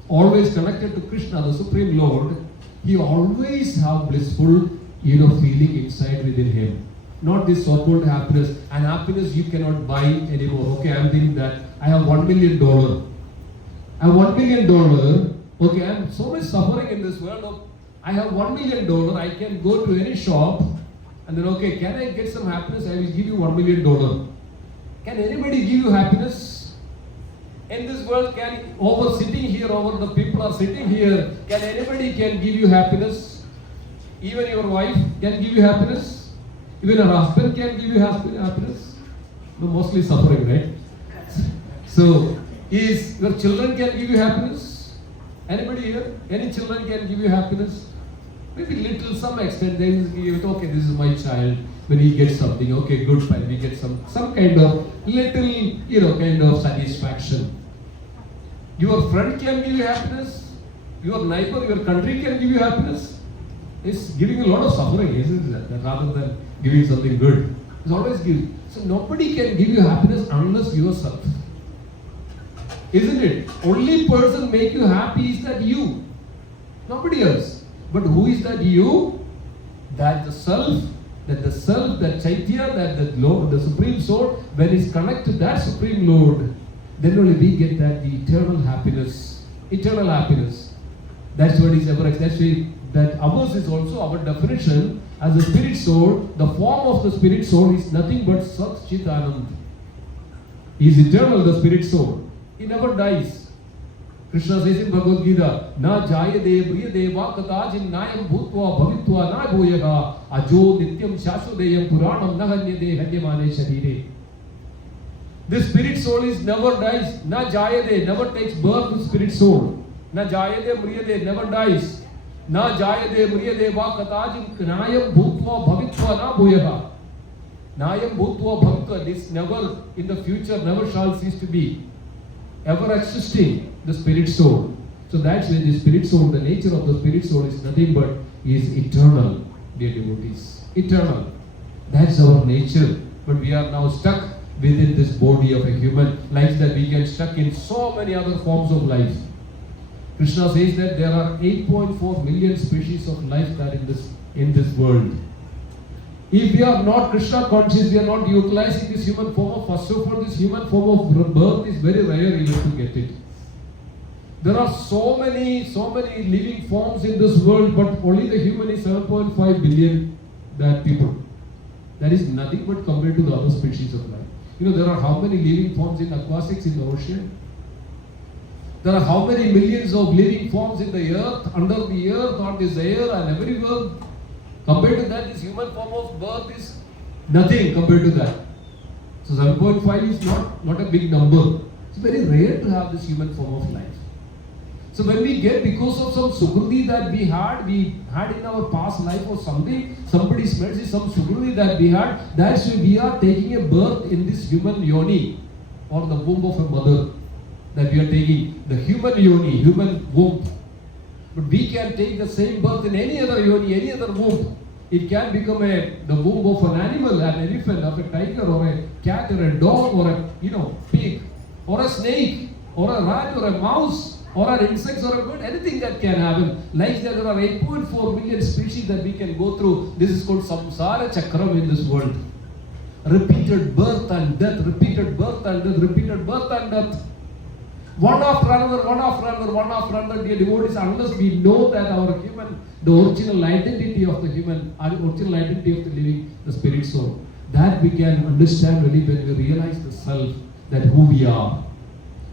Always connected to Krishna, the Supreme Lord. He always have blissful, feeling inside within him. Not this so-called happiness. And happiness you cannot buy anymore. Okay, I'm thinking that I have $1 million. I have $1 million. Okay, I'm so much suffering in this world. I have $1 million. I can go to any shop and then, okay, can I get some happiness? I will give you $1 million. Can anybody give you happiness? In this world, sitting here, the people are sitting here, can anybody give you happiness? Even your wife can give you happiness? Even your husband can give you happiness? No, mostly suffering, right? So, your children can give you happiness? Anybody here? Any children can give you happiness? Maybe little, some extent, they will give it, okay, this is my child. When he gets something, okay, good, fine, we get some kind of little, kind of satisfaction. Your friend can give you happiness. Your neighbor, your country can give you happiness. It's giving a lot of suffering, isn't it? Rather than giving something good. It's always giving. So nobody can give you happiness unless yourself. Isn't it? Only person make you happy is that you. Nobody else. But who is that you? That the self, that Chaitya, that the Lord, the Supreme Soul, when it's connected to that Supreme Lord, then only we get that the eternal happiness. Eternal happiness. That's what is ever. That's why that ours is also our definition as a spirit soul. The form of the spirit soul is nothing but Sat Chit Anand. He is eternal, the spirit soul. He never dies. Krishna says in Bhagavad Gita, Na jayade priyadeva katajin nayam bhutva bhavitva na bhoyaga ajo nityam shashvadeyam puranam nahanyade hanyamane sharire. This spirit soul is never dies. Na jayade, never takes birth with spirit soul. Na jayade priyade, never dies. Na jayade priyadeva katajin nayam bhutva bhavitva na bhoyaga. Nayam bhutva bhavitva, this never in the future, never shall cease to be. Ever existing, the spirit soul. So that's why the spirit soul, the nature of the spirit soul is nothing but is eternal, dear devotees. Eternal. That's our nature. But we are now stuck within this body of a human, like that we get stuck in so many other forms of life. Krishna says that there are 8.4 million species of life that in this world. If we are not Krishna conscious, we are not utilizing this human form. First of all, this human form of birth is very rare even to get it. There are so many living forms in this world, but only the human is 7.5 billion people. That is nothing but compared to the other species of life. There are how many living forms in aquatics in the ocean? There are how many millions of living forms in the earth, under the earth, on this air and everywhere. Compared to that, this human form of birth is nothing compared to that. So 7.5 is not a big number. It's very rare to have this human form of life. So when we get, because of some sukruti that we had in our past life or something, somebody smells some sukruti that we had, that's why we are taking a birth in this human yoni or the womb of a mother that we are taking. The human yoni, human womb. But we can take the same birth in any other yoni, any other womb. It can become the womb of an animal, an elephant, of a tiger, or a cat, or a dog, or a pig, or a snake, or a rat, or a mouse, or an insect, or a bird. Anything that can happen. Like there are 8.4 million species that we can go through. This is called samsara chakram in this world. Repeated birth and death, repeated birth and death, repeated birth and death. One after another, one after another, one after another, dear devotees, unless we know that our human, the original identity of the human, original identity of the living, the spirit soul, that we can understand only when we realize the self, that who we are.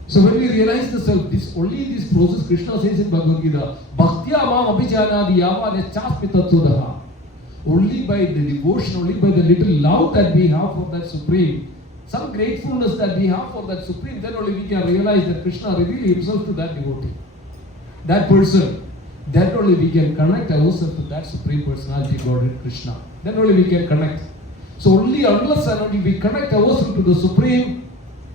So when we realize the self, this process, Krishna says in Bhagavad Gita, Bhaktya mam abhijanadi yava nechasmi tatsudaha. Only by the devotion, only by the little love that we have for that Supreme, some gratefulness that we have for that Supreme, then only we can realize that Krishna revealed himself to that devotee, that person. Then only we can connect ourselves to that Supreme Personality, God, Krishna. Then only we can connect. So only unless and only we connect ourselves to the Supreme,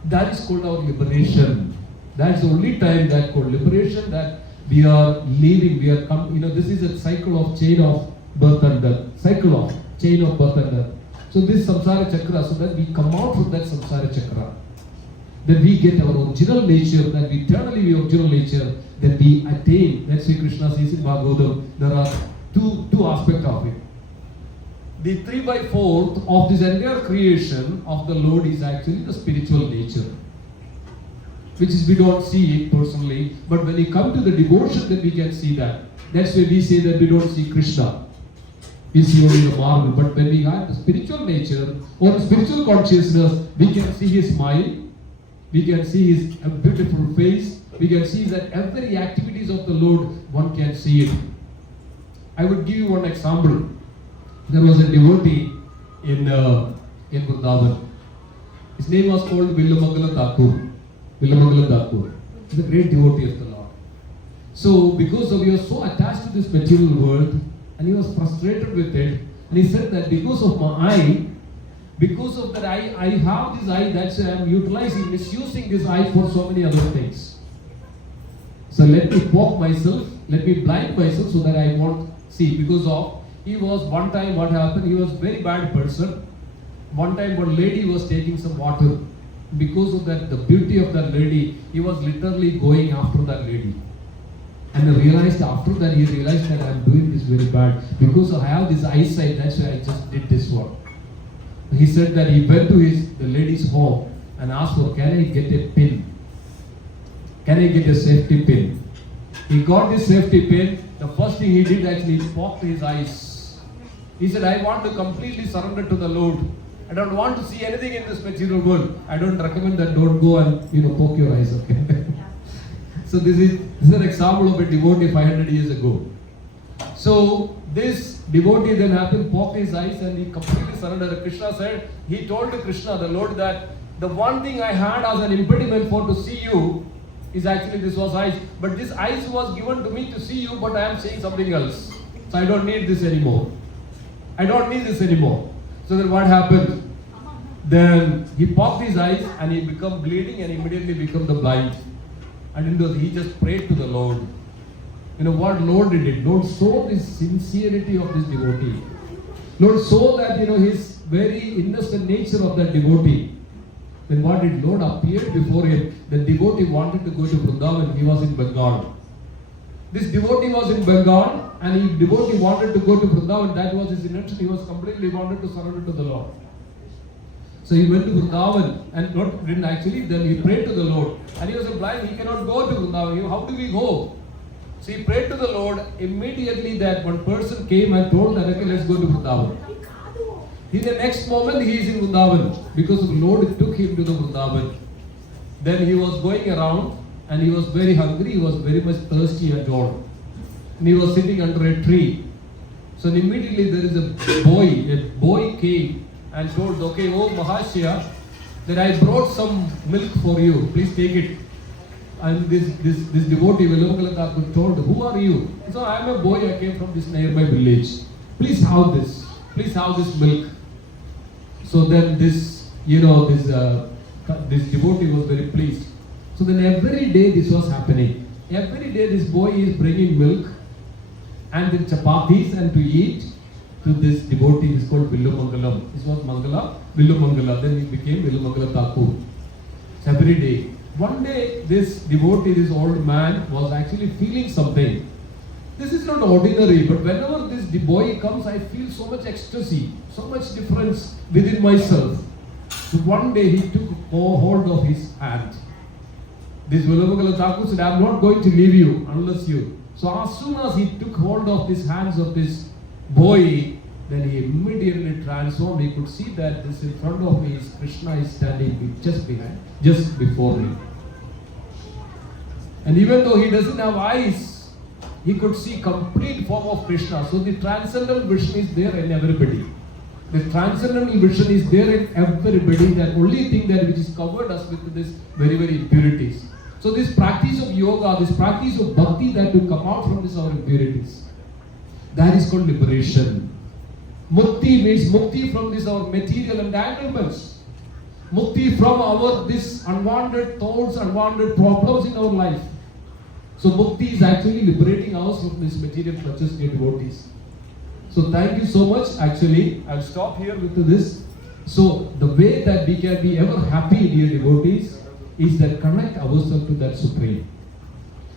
that is called our liberation. That's the only time that called liberation, that we are leaving, we are this is a cycle of chain of birth and death. Cycle of chain of birth and death. So this samsara chakra, so that we come out from that samsara chakra, that we get our original nature, that we eternally be original nature, that we attain. That's why Krishna says in Bhagavad, there are two aspects of it. The 3/4 of this entire creation of the Lord is actually the spiritual nature, which is we don't see it personally, but when we come to the devotion, then we can see that. That's why we say that we don't see Krishna. We see only the marvel. But when we have the spiritual nature or the spiritual consciousness, we can see his smile, we can see his beautiful face, we can see that every activities of the Lord, one can see it. I would give you one example. There was a devotee in Vrindavan. His name was called Villamangala Thakur. Villamangala Thakur. He's a great devotee of the Lord. So because he was so attached to this material world, and he was frustrated with it, and he said that because of my eye, because of that I have this eye, that's why I am utilizing, misusing this eye for so many other things. So let me poke myself, let me blind myself so that I won't see. Because of, he was one time, what happened, he was very bad person. One time one lady was taking some water. Because of that, the beauty of that lady, he was literally going after that lady. And after that he realized that I am doing this very bad. Because I have this eyesight, that's why I just did this one. He said that he went to the lady's home and asked for, can I get a pin? Can I get a safety pin? He got this safety pin. The first thing he did actually, he poked his eyes. He said, I want to completely surrender to the Lord. I don't want to see anything in this material world. I don't recommend that, don't go and poke your eyes, okay? So this is an example of a devotee 500 years ago. So this devotee then happened, poked his eyes, and he completely surrendered. Krishna said, he told to Krishna, the Lord, that the one thing I had as an impediment for to see you is actually this was eyes. But this eyes was given to me to see you, but I am seeing something else. So I don't need this anymore. I don't need this anymore. So then what happened? Then he poked his eyes and he became bleeding and immediately became the blind. And he just prayed to the Lord. What Lord did it? Lord saw the sincerity of this devotee. Lord saw that his very innocent nature of that devotee. Then what did Lord appeared before him? The devotee wanted to go to Vrindavan. He was in Bengal. This devotee was in Bengal, and the devotee wanted to go to Vrindavan. That was his intention. He was completely wanted to surrender to the Lord. So he went to Vrindavan and didn't actually, then he prayed to the Lord. And he was blind, he cannot go to Vrindavan. How do we go? So he prayed to the Lord. Immediately that one person came and told that, okay, let's go to Vrindavan. In the next moment he is in Vrindavan because the Lord took him to the Vrindavan. Then he was going around and he was very hungry, he was very much thirsty and all. And he was sitting under a tree. So immediately there is a boy came and told, okay, oh Mahashya, that I brought some milk for you, please take it. And this devotee, Villamangala Thakur, told, who are you? He said, I am a boy, I came from this nearby village. Please have this milk. So then this devotee was very pleased. So then every day this was happening. every day this boy is bringing milk and the chapatis and to eat to this devotee. Is called Villumangalam. This was Mangala, Villumangala. Then it became Villumangala Thakur. Every day. One day, this devotee, this old man, was actually feeling something. This is not ordinary, but whenever this boy comes, I feel so much ecstasy, so much difference within myself. So one day he took hold of his hand. This Vilumangala Thakur said, I am not going to leave you unless you. So as soon as he took hold of these hands of this boy, then he immediately transformed. He could see that this in front of me is Krishna is standing just behind, just before me. And even though he doesn't have eyes, he could see complete form of Krishna. So the transcendental vision is there in everybody. The transcendental vision is there in everybody. The only thing that which is covered us with this very, very impurities. So this practice of yoga, this practice of bhakti that will come out from this our impurities, that is called liberation. Mukti means mukti from this our material entanglements. Mukti from our this unwanted thoughts, unwanted problems in our life. So mukti is actually liberating us from this material clutches, dear devotees. So thank you so much. Actually, I'll stop here with this. So the way that we can be ever happy, dear devotees, is that connect ourselves to that Supreme.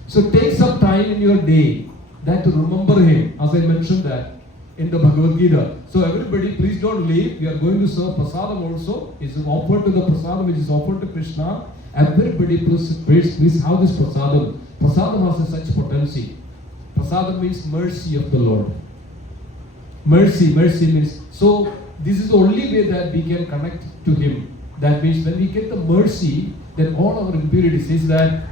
So take some time in your day that to remember Him, as I mentioned that in the Bhagavad Gita. So everybody, please don't leave. We are going to serve prasadam also. It's offered to the prasadam which is offered to Krishna. Everybody please have this prasadam. Prasadam has such potency. Prasadam means mercy of the Lord. Mercy means, so this is the only way that we can connect to Him. That means when we get the mercy, then all our impurities is that,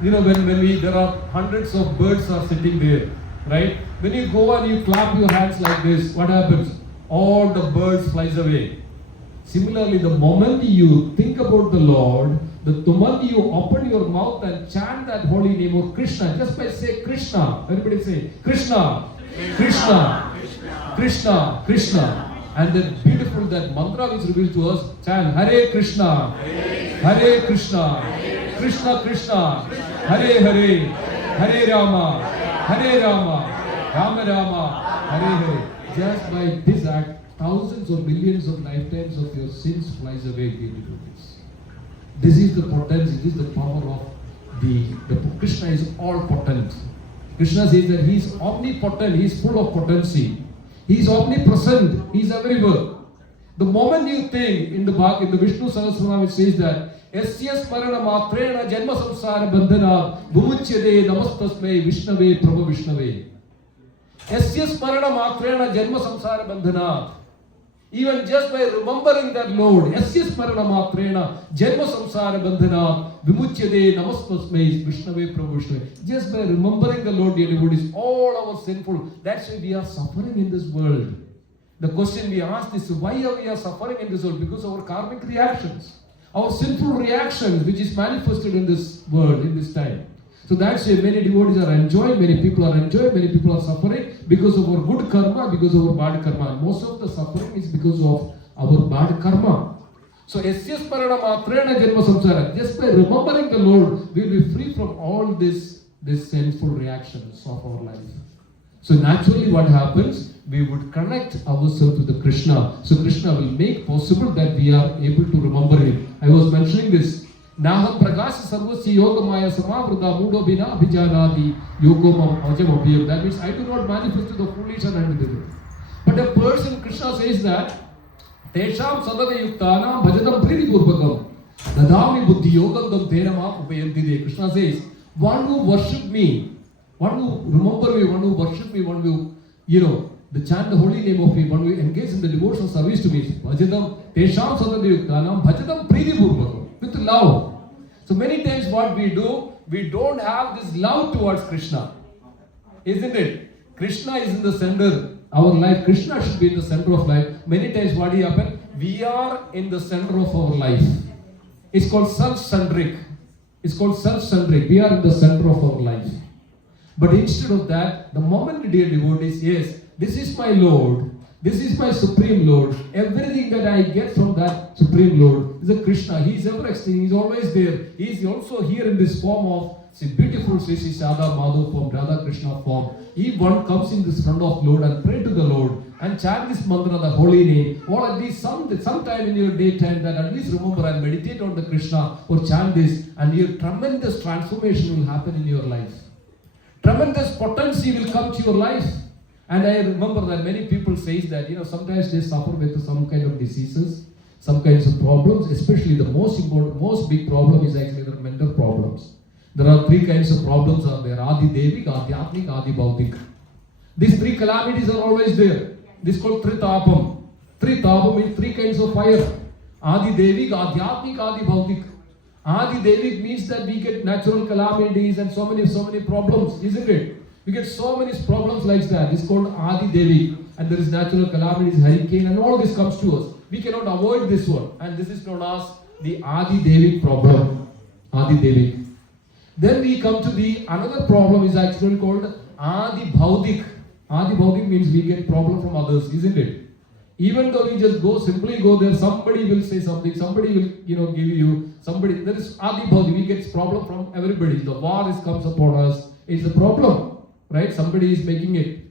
when there are hundreds of birds are sitting there, right? When you go and you clap your hands like this, what happens? All the birds flies away. Similarly, the moment you think about the Lord, the moment you open your mouth and chant that holy name of Krishna, just by say Krishna, everybody say Krishna, Krishna, Krishna, Krishna. And then beautiful that mantra which reveals to us, chant Hare Krishna, Hare Krishna, Krishna Krishna, Hare Hare, Hare Rama, Hare Rama, Rama Rama, Hare Hare. Just by this act, thousands or millions of lifetimes of your sins flies away, dear devotees. This is the potency, this is the power of the Krishna is all potent. Krishna says that He is omnipotent, He is full of potency. He is omnipresent, He is everywhere. The moment you think in the Vishnu Sahasranam it says that Yasya smarana matrena janma samsara bandhana bhumuchyade namastasmai Vishnave Prabhu Vishnave. Yasya smarana matrena janma samsara bandhana. Even just by remembering that Lord, Yasya smarana matrena janma samsara bandhana vimuchyade namastasmai Vishnave Prabhu Vishnave. Just by remembering the Lord, dear devotees, all our sinful, that's why we are suffering in this world. The question we ask is, why are we suffering in this world? Because of our karmic reactions. Our sinful reactions which is manifested in this world, in this time. So that's why many devotees are enjoying, many people are enjoying, many people are suffering because of our good karma, because of our bad karma. And most of the suffering is because of our bad karma. So Yasya smarana matrena janma samsara. Just by remembering the Lord, we will be free from all these sinful reactions of our life. So naturally what happens? We would connect ourselves to the Krishna. So Krishna will make possible that we are able to remember Him. I was mentioning this. Naham prakasha sarvasya yogamaya samavrata mudo bina abhijanadi yogomam ajam abhiyam. That means I do not manifest to the foolish and unwitting. But a person, Krishna says that Tesham sadada yuktanam bhajatam priti purvakam dadami buddhi yogandam tenama upayantide. Krishna says, one who worship me, one who remember me, one who worship me, one who, the chant the holy name of me, one who engage in the devotional service to me, bhajatam tesham sadadayuktanam bhajatam priti purvakam, with love. So many times what we do, we don't have this love towards Krishna. Isn't it? Krishna is in the center. Our life, Krishna should be in the center of life. Many times what happens? We are in the center of our life. It's called self-centric. It's called self-centric. We are in the center of our life. But instead of that, the moment, dear devotees, yes, this is my Lord, this is my Supreme Lord, everything that I get from that Supreme Lord is a Krishna. He is everlasting, He is always there. He is also here in this form of see, beautiful Sri Sri Radha Madhav form, Radha Krishna form. If one comes in this front of Lord and pray to the Lord and chant this mantra, the holy name, or at least sometime in your daytime, that at least remember and meditate on the Krishna or chant this, and your tremendous transformation will happen in your life. Tremendous potency will come to your life. And I remember that many people say that, sometimes they suffer with some kind of diseases, some kinds of problems, especially the most big problem is actually the mental problems. There are three kinds of problems are there: Adi Devik, Adhyatmik, Adi Bhautik. These three calamities are always there. This is called Tritapam. Tritapam means three kinds of fire: Adi Devik, Adhyatmik, Adi Bhautik. Adi Devik means that we get natural calamities and so many problems, isn't it? We get so many problems like that. It's called Adi Devik, and there is natural calamities, hurricane, and all this comes to us. We cannot avoid this one, and this is known as the Adi Devik problem. Adi Devik. Then we come to the another problem is actually called Adi Bhautik. Adi Bhautik means we get problem from others, isn't it? Even though we just simply go there, somebody will say something, somebody will, give you, there is Adi Bhautik, we get problem from everybody. The war comes upon us, it's a problem, right? Somebody is making it.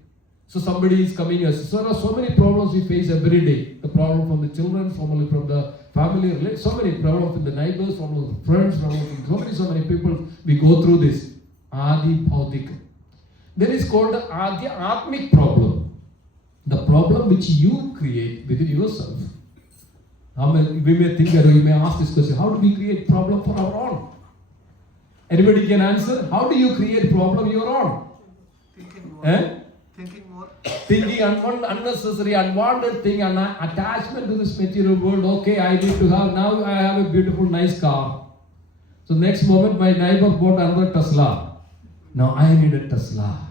So somebody is coming us. So there are so many problems we face every day. The problem from the children, from the family, so many problems from the neighbors, from the friends, from so many people. We go through this. Adi Bhautik. Then is called the Adhyatmik problem. The problem which you create within yourself. We may think that we may ask this question: how do we create problem for our own? Anybody can answer? How do you create problem your own? Thinking more. Thinking unnecessary, unwanted thing, and attachment to this material world. Okay, I need to have, now I have a beautiful, nice car. So next moment my neighbor bought another Tesla. Now I need a Tesla.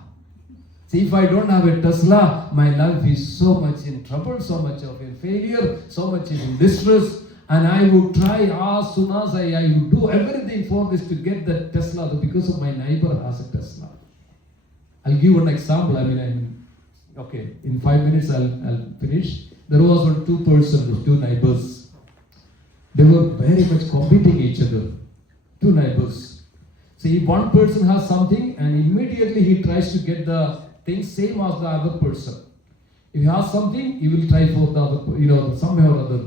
See, if I don't have a Tesla, my life is so much in trouble, so much of a failure, so much in distress. And I would try as soon as I would do everything for this to get that Tesla because of my neighbor has a Tesla. I'll give one example. Okay, in 5 minutes I'll finish. There was two neighbors. They were very much competing each other. Two neighbors. See, one person has something and immediately he tries to get the thing same as the other person. If he has something, he will try for the other, somehow or other.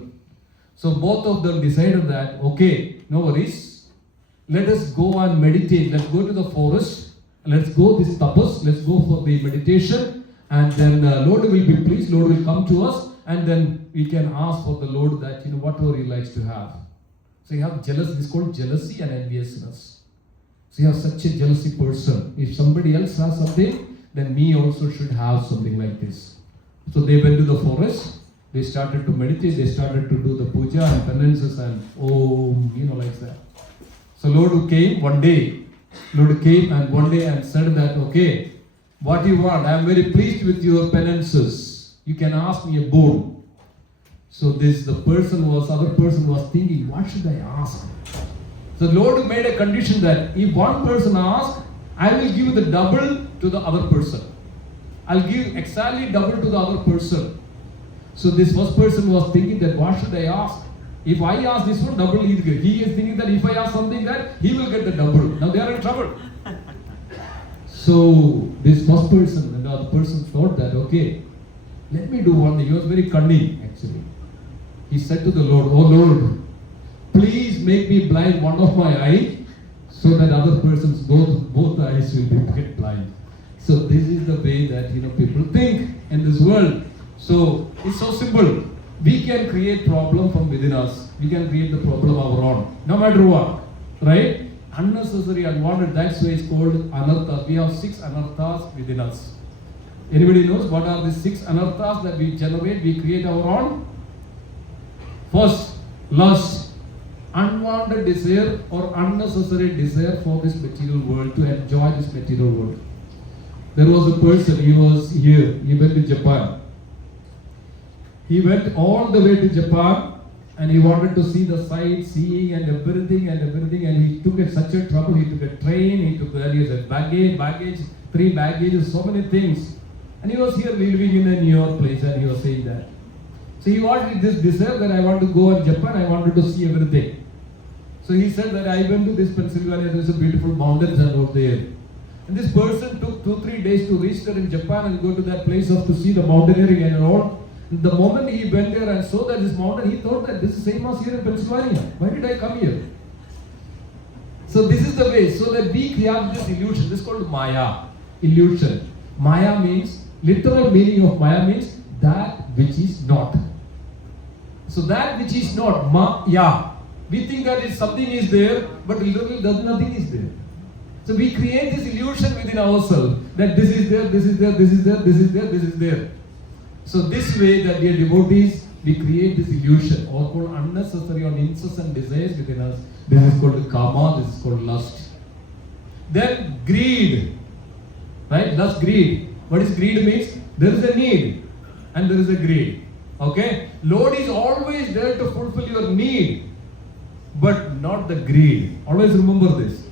So both of them decided that, okay, no worries. Let us go and meditate. Let's go to the forest. Let's go this tapas. Let's go for the meditation. And then Lord will be pleased. Lord will come to us. And then we can ask for the Lord that, whatever he likes to have. So you have jealousy. This is called jealousy and enviousness. So you have such a jealousy person. If somebody else has something, then me also should have something like this. So they went to the forest. They started to meditate. They started to do the puja and penances and like that. So Lord came one day and said that, okay, what do you want? I am very pleased with your penances. You can ask me a boon. So the other person was thinking, what should I ask? So Lord made a condition that if one person asks, I will give the double to the other person. I'll give exactly double to the other person. So this first person was thinking that what should I ask? If I ask this one, double he will get. He is thinking that if I ask something that he will get the double. Now they are in trouble. So this first person and the other person thought that, okay, let me do one thing. He was very cunning actually. He said to the Lord, oh Lord, please make me blind one of my eye so that other person's both eyes will get blind. So this is the way that people think in this world. So it's so simple. We can create problem from within us. We can create the problem of our own, no matter what, right? Unnecessary, unwanted. That's why it's called anarthas. We have 6 anarthas within us. Anybody knows what are the 6 anarthas that we generate? We create our own. First, lust, unwanted desire or unnecessary desire for this material world, to enjoy this material world. There was a person, he was here, he went to Japan. He went all the way to Japan and he wanted to see the sightseeing and everything and he took such a trouble. He took a train, he took baggage, 3 baggages, so many things. And he was here living in a New York place and he was saying that. So he wanted this desire that I want to go to Japan, I wanted to see everything. So he said that I went to this Pennsylvania, there's a beautiful mountains and over there. And this person took 2-3 days to reach there in Japan and go to that place to see the mountaineering and all. The moment he went there and saw that this mountain, he thought that this is same as here in Pennsylvania. Why did I come here? So this is the way, so that we have this illusion. This is called Maya, illusion. Maya means, literal meaning of Maya means that which is not. So that which is not, Maya. We think that if something is there, but literally nothing is there. So we create this illusion within ourselves that this is there, this is there, this is there, this is there, this is there. So this way that dear devotees, we create this illusion or called unnecessary or incessant desires within us. This is called karma, this is called lust. Then greed, right? Lust, greed. What is greed means? There is a need and there is a greed. Okay? Lord is always there to fulfill your need, but not the greed. Always remember this.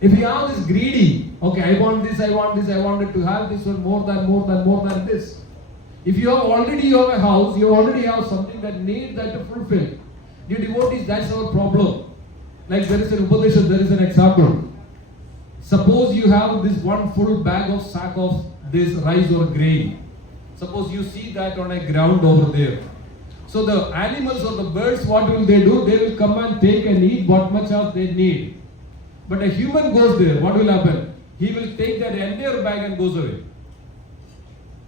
If you have this greedy, okay, I want this, I wanted to have this one more than this. If you have a house, you already have something that needs that to fulfill. Dear devotees, that's our problem. Like there is an Upanishad, there is an example. Suppose you have this one full sack of this rice or grain. Suppose you see that on a ground over there. So the animals or the birds, what will they do? They will come and take and eat what much of they need. But a human goes there, what will happen? He will take that entire bag and goes away.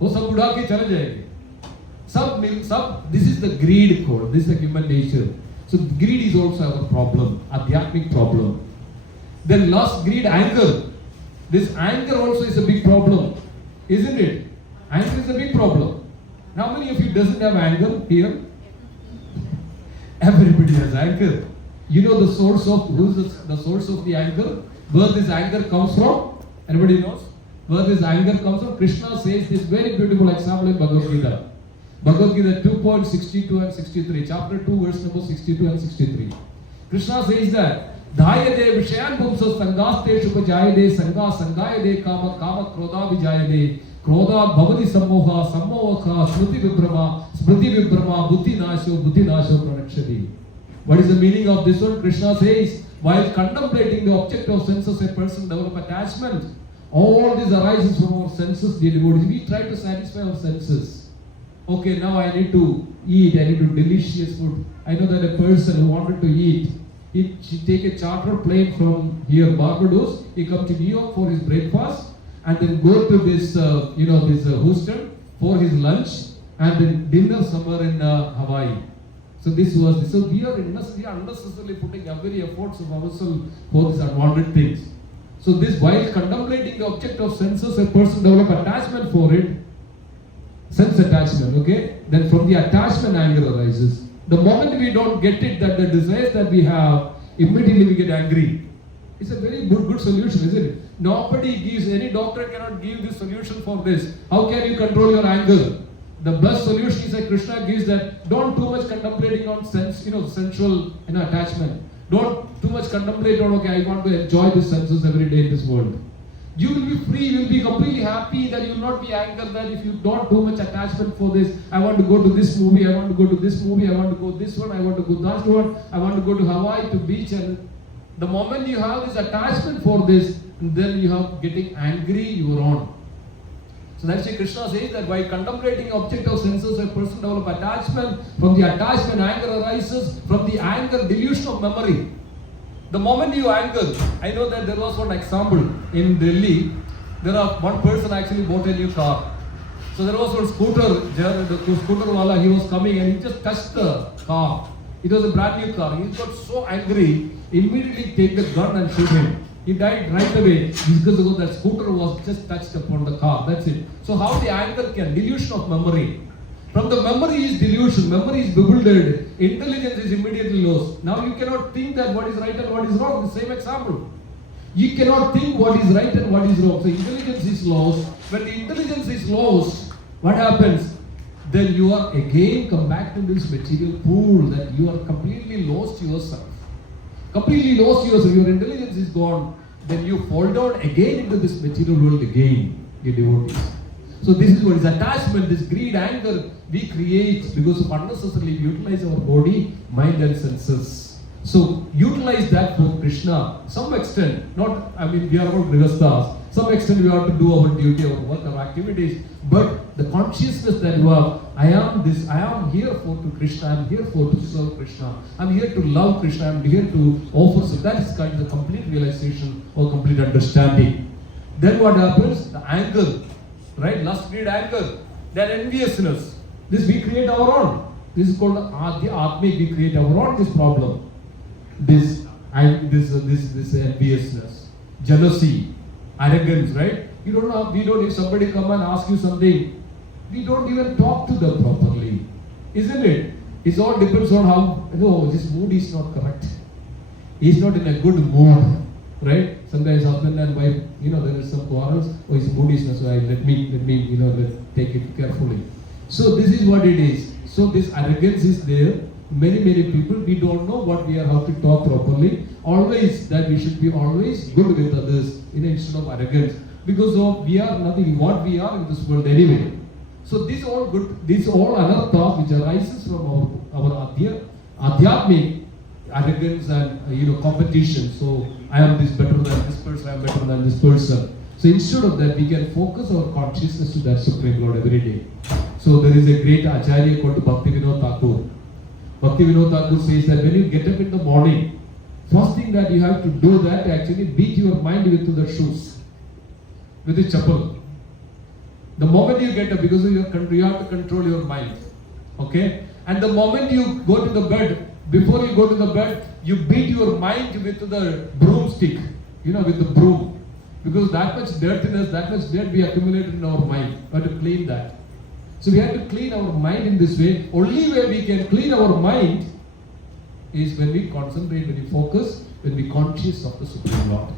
This is the greed code. This is the human nature. So greed is also our problem, adhyatmic problem. Then lust, greed, anger. This anger also is a big problem, isn't it? Anger is a big problem. How many of you doesn't have anger here? Everybody has anger. You know the source of the source of the anger? Where this anger comes from? Anybody knows? Where this anger comes from? Krishna says this very beautiful example in Bhagavad Gita. Bhagavad Gita 2.62 and 63. Chapter 2, verse number 62 and 63. Krishna says that Dhayade Vishayan Pumsa Sangaste Shupajayade Sanga Sangayade Kama Kama Krodha Vijayade Krodha Bhavati Sammoha Sammoha Smriti Vibrama Buddhi Nasho Pranakshadi. What is the meaning of this one? Krishna says, while contemplating the object of senses, a person develops attachment. All this arises from our senses, dear devotees. We try to satisfy our senses. Okay, now I need to eat, I need to delicious food. I know that a person who wanted to eat, he take a charter plane from here, Barbados, he come to New York for his breakfast, and then go to this, Houston for his lunch, and then dinner somewhere in Hawaii. So we are unnecessarily putting every efforts of ourselves for these unwanted things. So this, while contemplating the object of senses, a person develops attachment for it, sense attachment, okay? Then from the attachment, anger arises. The moment we don't get it, that the desires that we have, immediately we get angry. It's a very good solution, isn't it? Nobody gives, any doctor cannot give this solution for this. How can you control your anger? The best solution is that Krishna gives that don't too much contemplating on sensual attachment. Don't too much contemplate on, okay, I want to enjoy the senses every day in this world. You will be free, you will be completely happy, that you will not be angered that if you don't too much attachment for this. I want to go to this movie, I want to go to this movie, I want to go this one, I want to go that one, I want to go to Hawaii, to beach. And the moment you have this attachment for this, then you have getting angry, you are on. So that's why Krishna says that by contemplating object of senses, a person develops attachment. From the attachment, anger arises. From the anger, delusion of memory. The moment you anger, I know that there was one example in Delhi. One person actually bought a new car. So there was one scooter wala, he was coming and he just touched the car. It was a brand new car. He got so angry, immediately take the gun and shoot him. He died right away because that scooter was just touched upon the car. That's it. So how the anger can? Delusion of memory. From the memory is delusion. Memory is bewildered. Intelligence is immediately lost. Now you cannot think that what is right and what is wrong. The same example. You cannot think what is right and what is wrong. So intelligence is lost. When the intelligence is lost, what happens? Then you are again come back to this material pool that you are completely lost yourself. Completely lost yourself, your intelligence is gone, then you fall down again into this material world again, your devotees. So this is what is attachment, this greed, anger we create because of unnecessarily utilize our body, mind and senses. So utilize that for Krishna. Some extent, not, I mean, we are all grihasthas. Some extent we have to do our duty, our work, our activities. But the consciousness that you have, I am here for to Krishna, I am here for to serve Krishna. I am here to love Krishna, I am here to offer. So that is kind of the complete realization or complete understanding. Then what happens? The anger, right? Lust, greed, anger. Then enviousness. This we create our own. This is called the Atmik. We create our own this problem. This enviousness, jealousy, arrogance, right? You don't know. We don't. If somebody come and ask you something, we don't even talk to them properly, isn't it? It all depends on how. No, his mood is not correct. He's not in a good mood, right? Sometimes husband and wife, there is some quarrels. Oh, his mood is not so. Let me, take it carefully. So this is what it is. So this arrogance is there. Many people, we don't know what we are, how to talk properly. Always that we should be always good with others, instead of arrogance. Because we are nothing what we are in this world anyway. So this all good, this all anartha which arises from our adhyatmic arrogance and competition. So I am this better than this person, I am better than this person. So instead of that, we can focus our consciousness to that Supreme Lord every day. So there is a great Acharya called Bhaktivinoda Thakur. Bhaktivinoda Thakur says that when you get up in the morning, first thing that you have to do that actually beat your mind with the shoes, with the chappal. The moment you get up, because you have to control your mind, okay? And the moment you go to the bed, before you go to the bed, you beat your mind with the broomstick, with the broom. Because that much dirtiness, that much dirt we accumulated in our mind. We have to clean that. So we have to clean our mind in this way. Only way we can clean our mind is when we concentrate, when we focus, when we conscious of the Supreme Lord.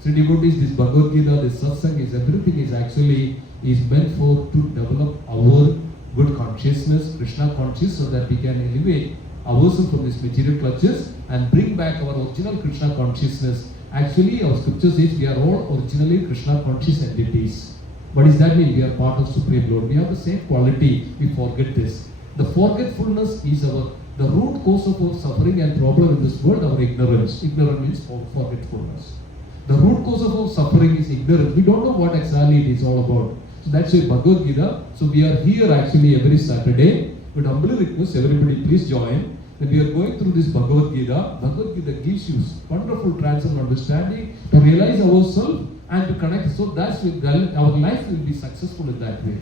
So devotees, this Bhagavad Gita, this satsang is everything is meant for to develop our good consciousness, Krishna conscious, so that we can elevate ourselves from these material clutches and bring back our original Krishna consciousness. Actually, our scripture says we are all originally Krishna conscious entities. What does that mean? We are part of Supreme Lord. We have the same quality. We forget this. The forgetfulness is the root cause of our suffering and problem in this world, our ignorance. Ignorance means forgetfulness. The root cause of our suffering is ignorance. We don't know what exactly it is all about. So that's why Bhagavad Gita. So we are here actually every Saturday. But humbly request everybody please join. When we are going through this Bhagavad Gita gives you wonderful transcendental understanding to realize ourselves and to connect. So that's our life will be successful in that way.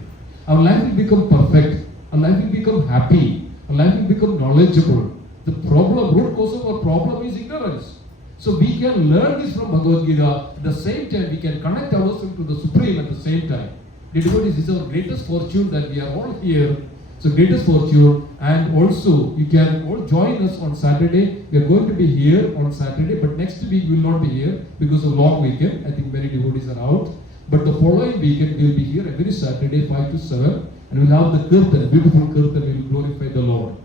Our life will become perfect. Our life will become happy. Our life will become knowledgeable. The root cause of our problem is ignorance. So we can learn this from Bhagavad Gita. At the same time, we can connect ourselves to the Supreme at the same time. Devotees, this is our greatest fortune that we are all here. So greatest fortune, and also you can all join us on Saturday. We are going to be here on Saturday, but next week we will not be here because of long weekend. I think many devotees are out. But the following weekend we will be here every Saturday 5 to 7, and we will have the kirtan, beautiful kirtan. We will glorify the Lord.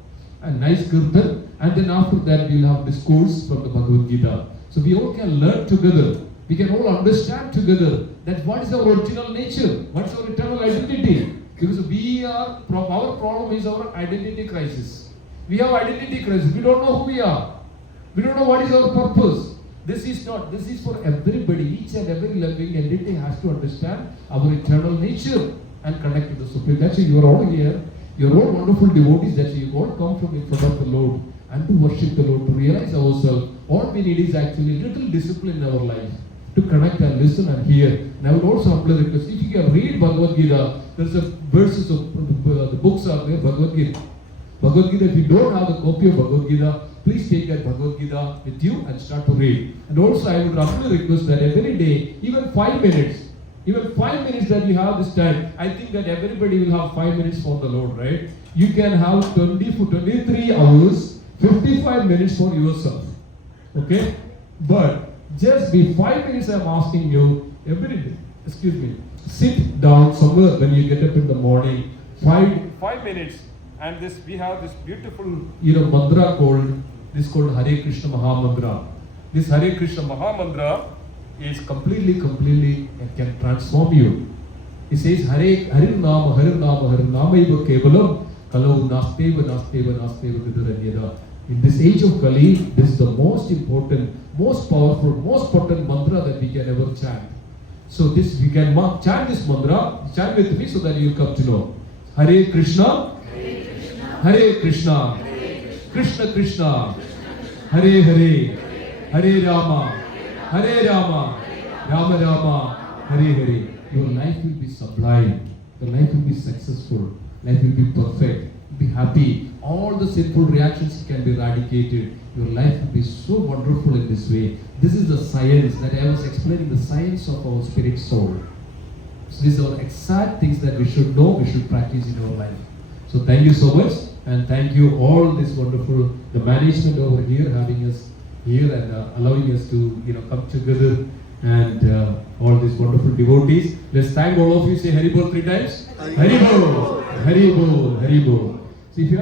A nice kirtan, and then after that we will have discourse from the Bhagavad Gita. So we all can learn together. We can all understand together that what is our original nature, what is our eternal identity. Because our problem is our identity crisis. We have identity crisis. We don't know who we are. We don't know what is our purpose. This is for everybody. Each and every living entity has to understand our eternal nature and connect to the Supreme. That's why you are all here. You are all wonderful devotees. That's why you all come from in front of the Lord and to worship the Lord, to realize ourselves. All we need is actually little discipline in our life to connect and listen and hear. And I would also humbly request, if you can read Bhagavad Gita, there's a verses of the books are there, Bhagavad Gita. Bhagavad Gita, if you don't have a copy of Bhagavad Gita, please take that Bhagavad Gita with you and start to read. And also I would humbly request that every day, even 5 minutes that you have this time, I think that everybody will have 5 minutes for the Lord, right? You can have 23 hours, 55 minutes for yourself. Okay? But just be 5 minutes, I'm asking you, every day, sit down somewhere when you get up in the morning, 5 minutes, and we have this beautiful mantra called Hare Krishna Maha Mantra. This Hare Krishna Maha Mantra is completely it can transform you. It says Hare Nama Iva Kevalam Kalau Nasteva Vidaranyada. In this age of Kali, this is the most important, most powerful, most potent mantra that we can ever chant. So this we can chant this mantra, chant with me so that you come to know. Hare Krishna, Hare Krishna, Krishna Krishna, Hare Hare, Hare Rama, Hare Rama, Rama Rama, Hare Hare. Your life will be sublime. Your life will be successful. Life will be perfect. Be happy. All the sinful reactions can be eradicated. Your life will be so wonderful in this way. This is the science that I was explaining, the science of our spirit soul. So these are exact things that we should know, we should practice in our life. So thank you so much, and thank you all this wonderful, the management over here having us here and allowing us to come together, and all these wonderful devotees. Let's thank all of you. Say Hari Bol 3 times. Hari Bol, Hari Bol, Hari Bol. See if you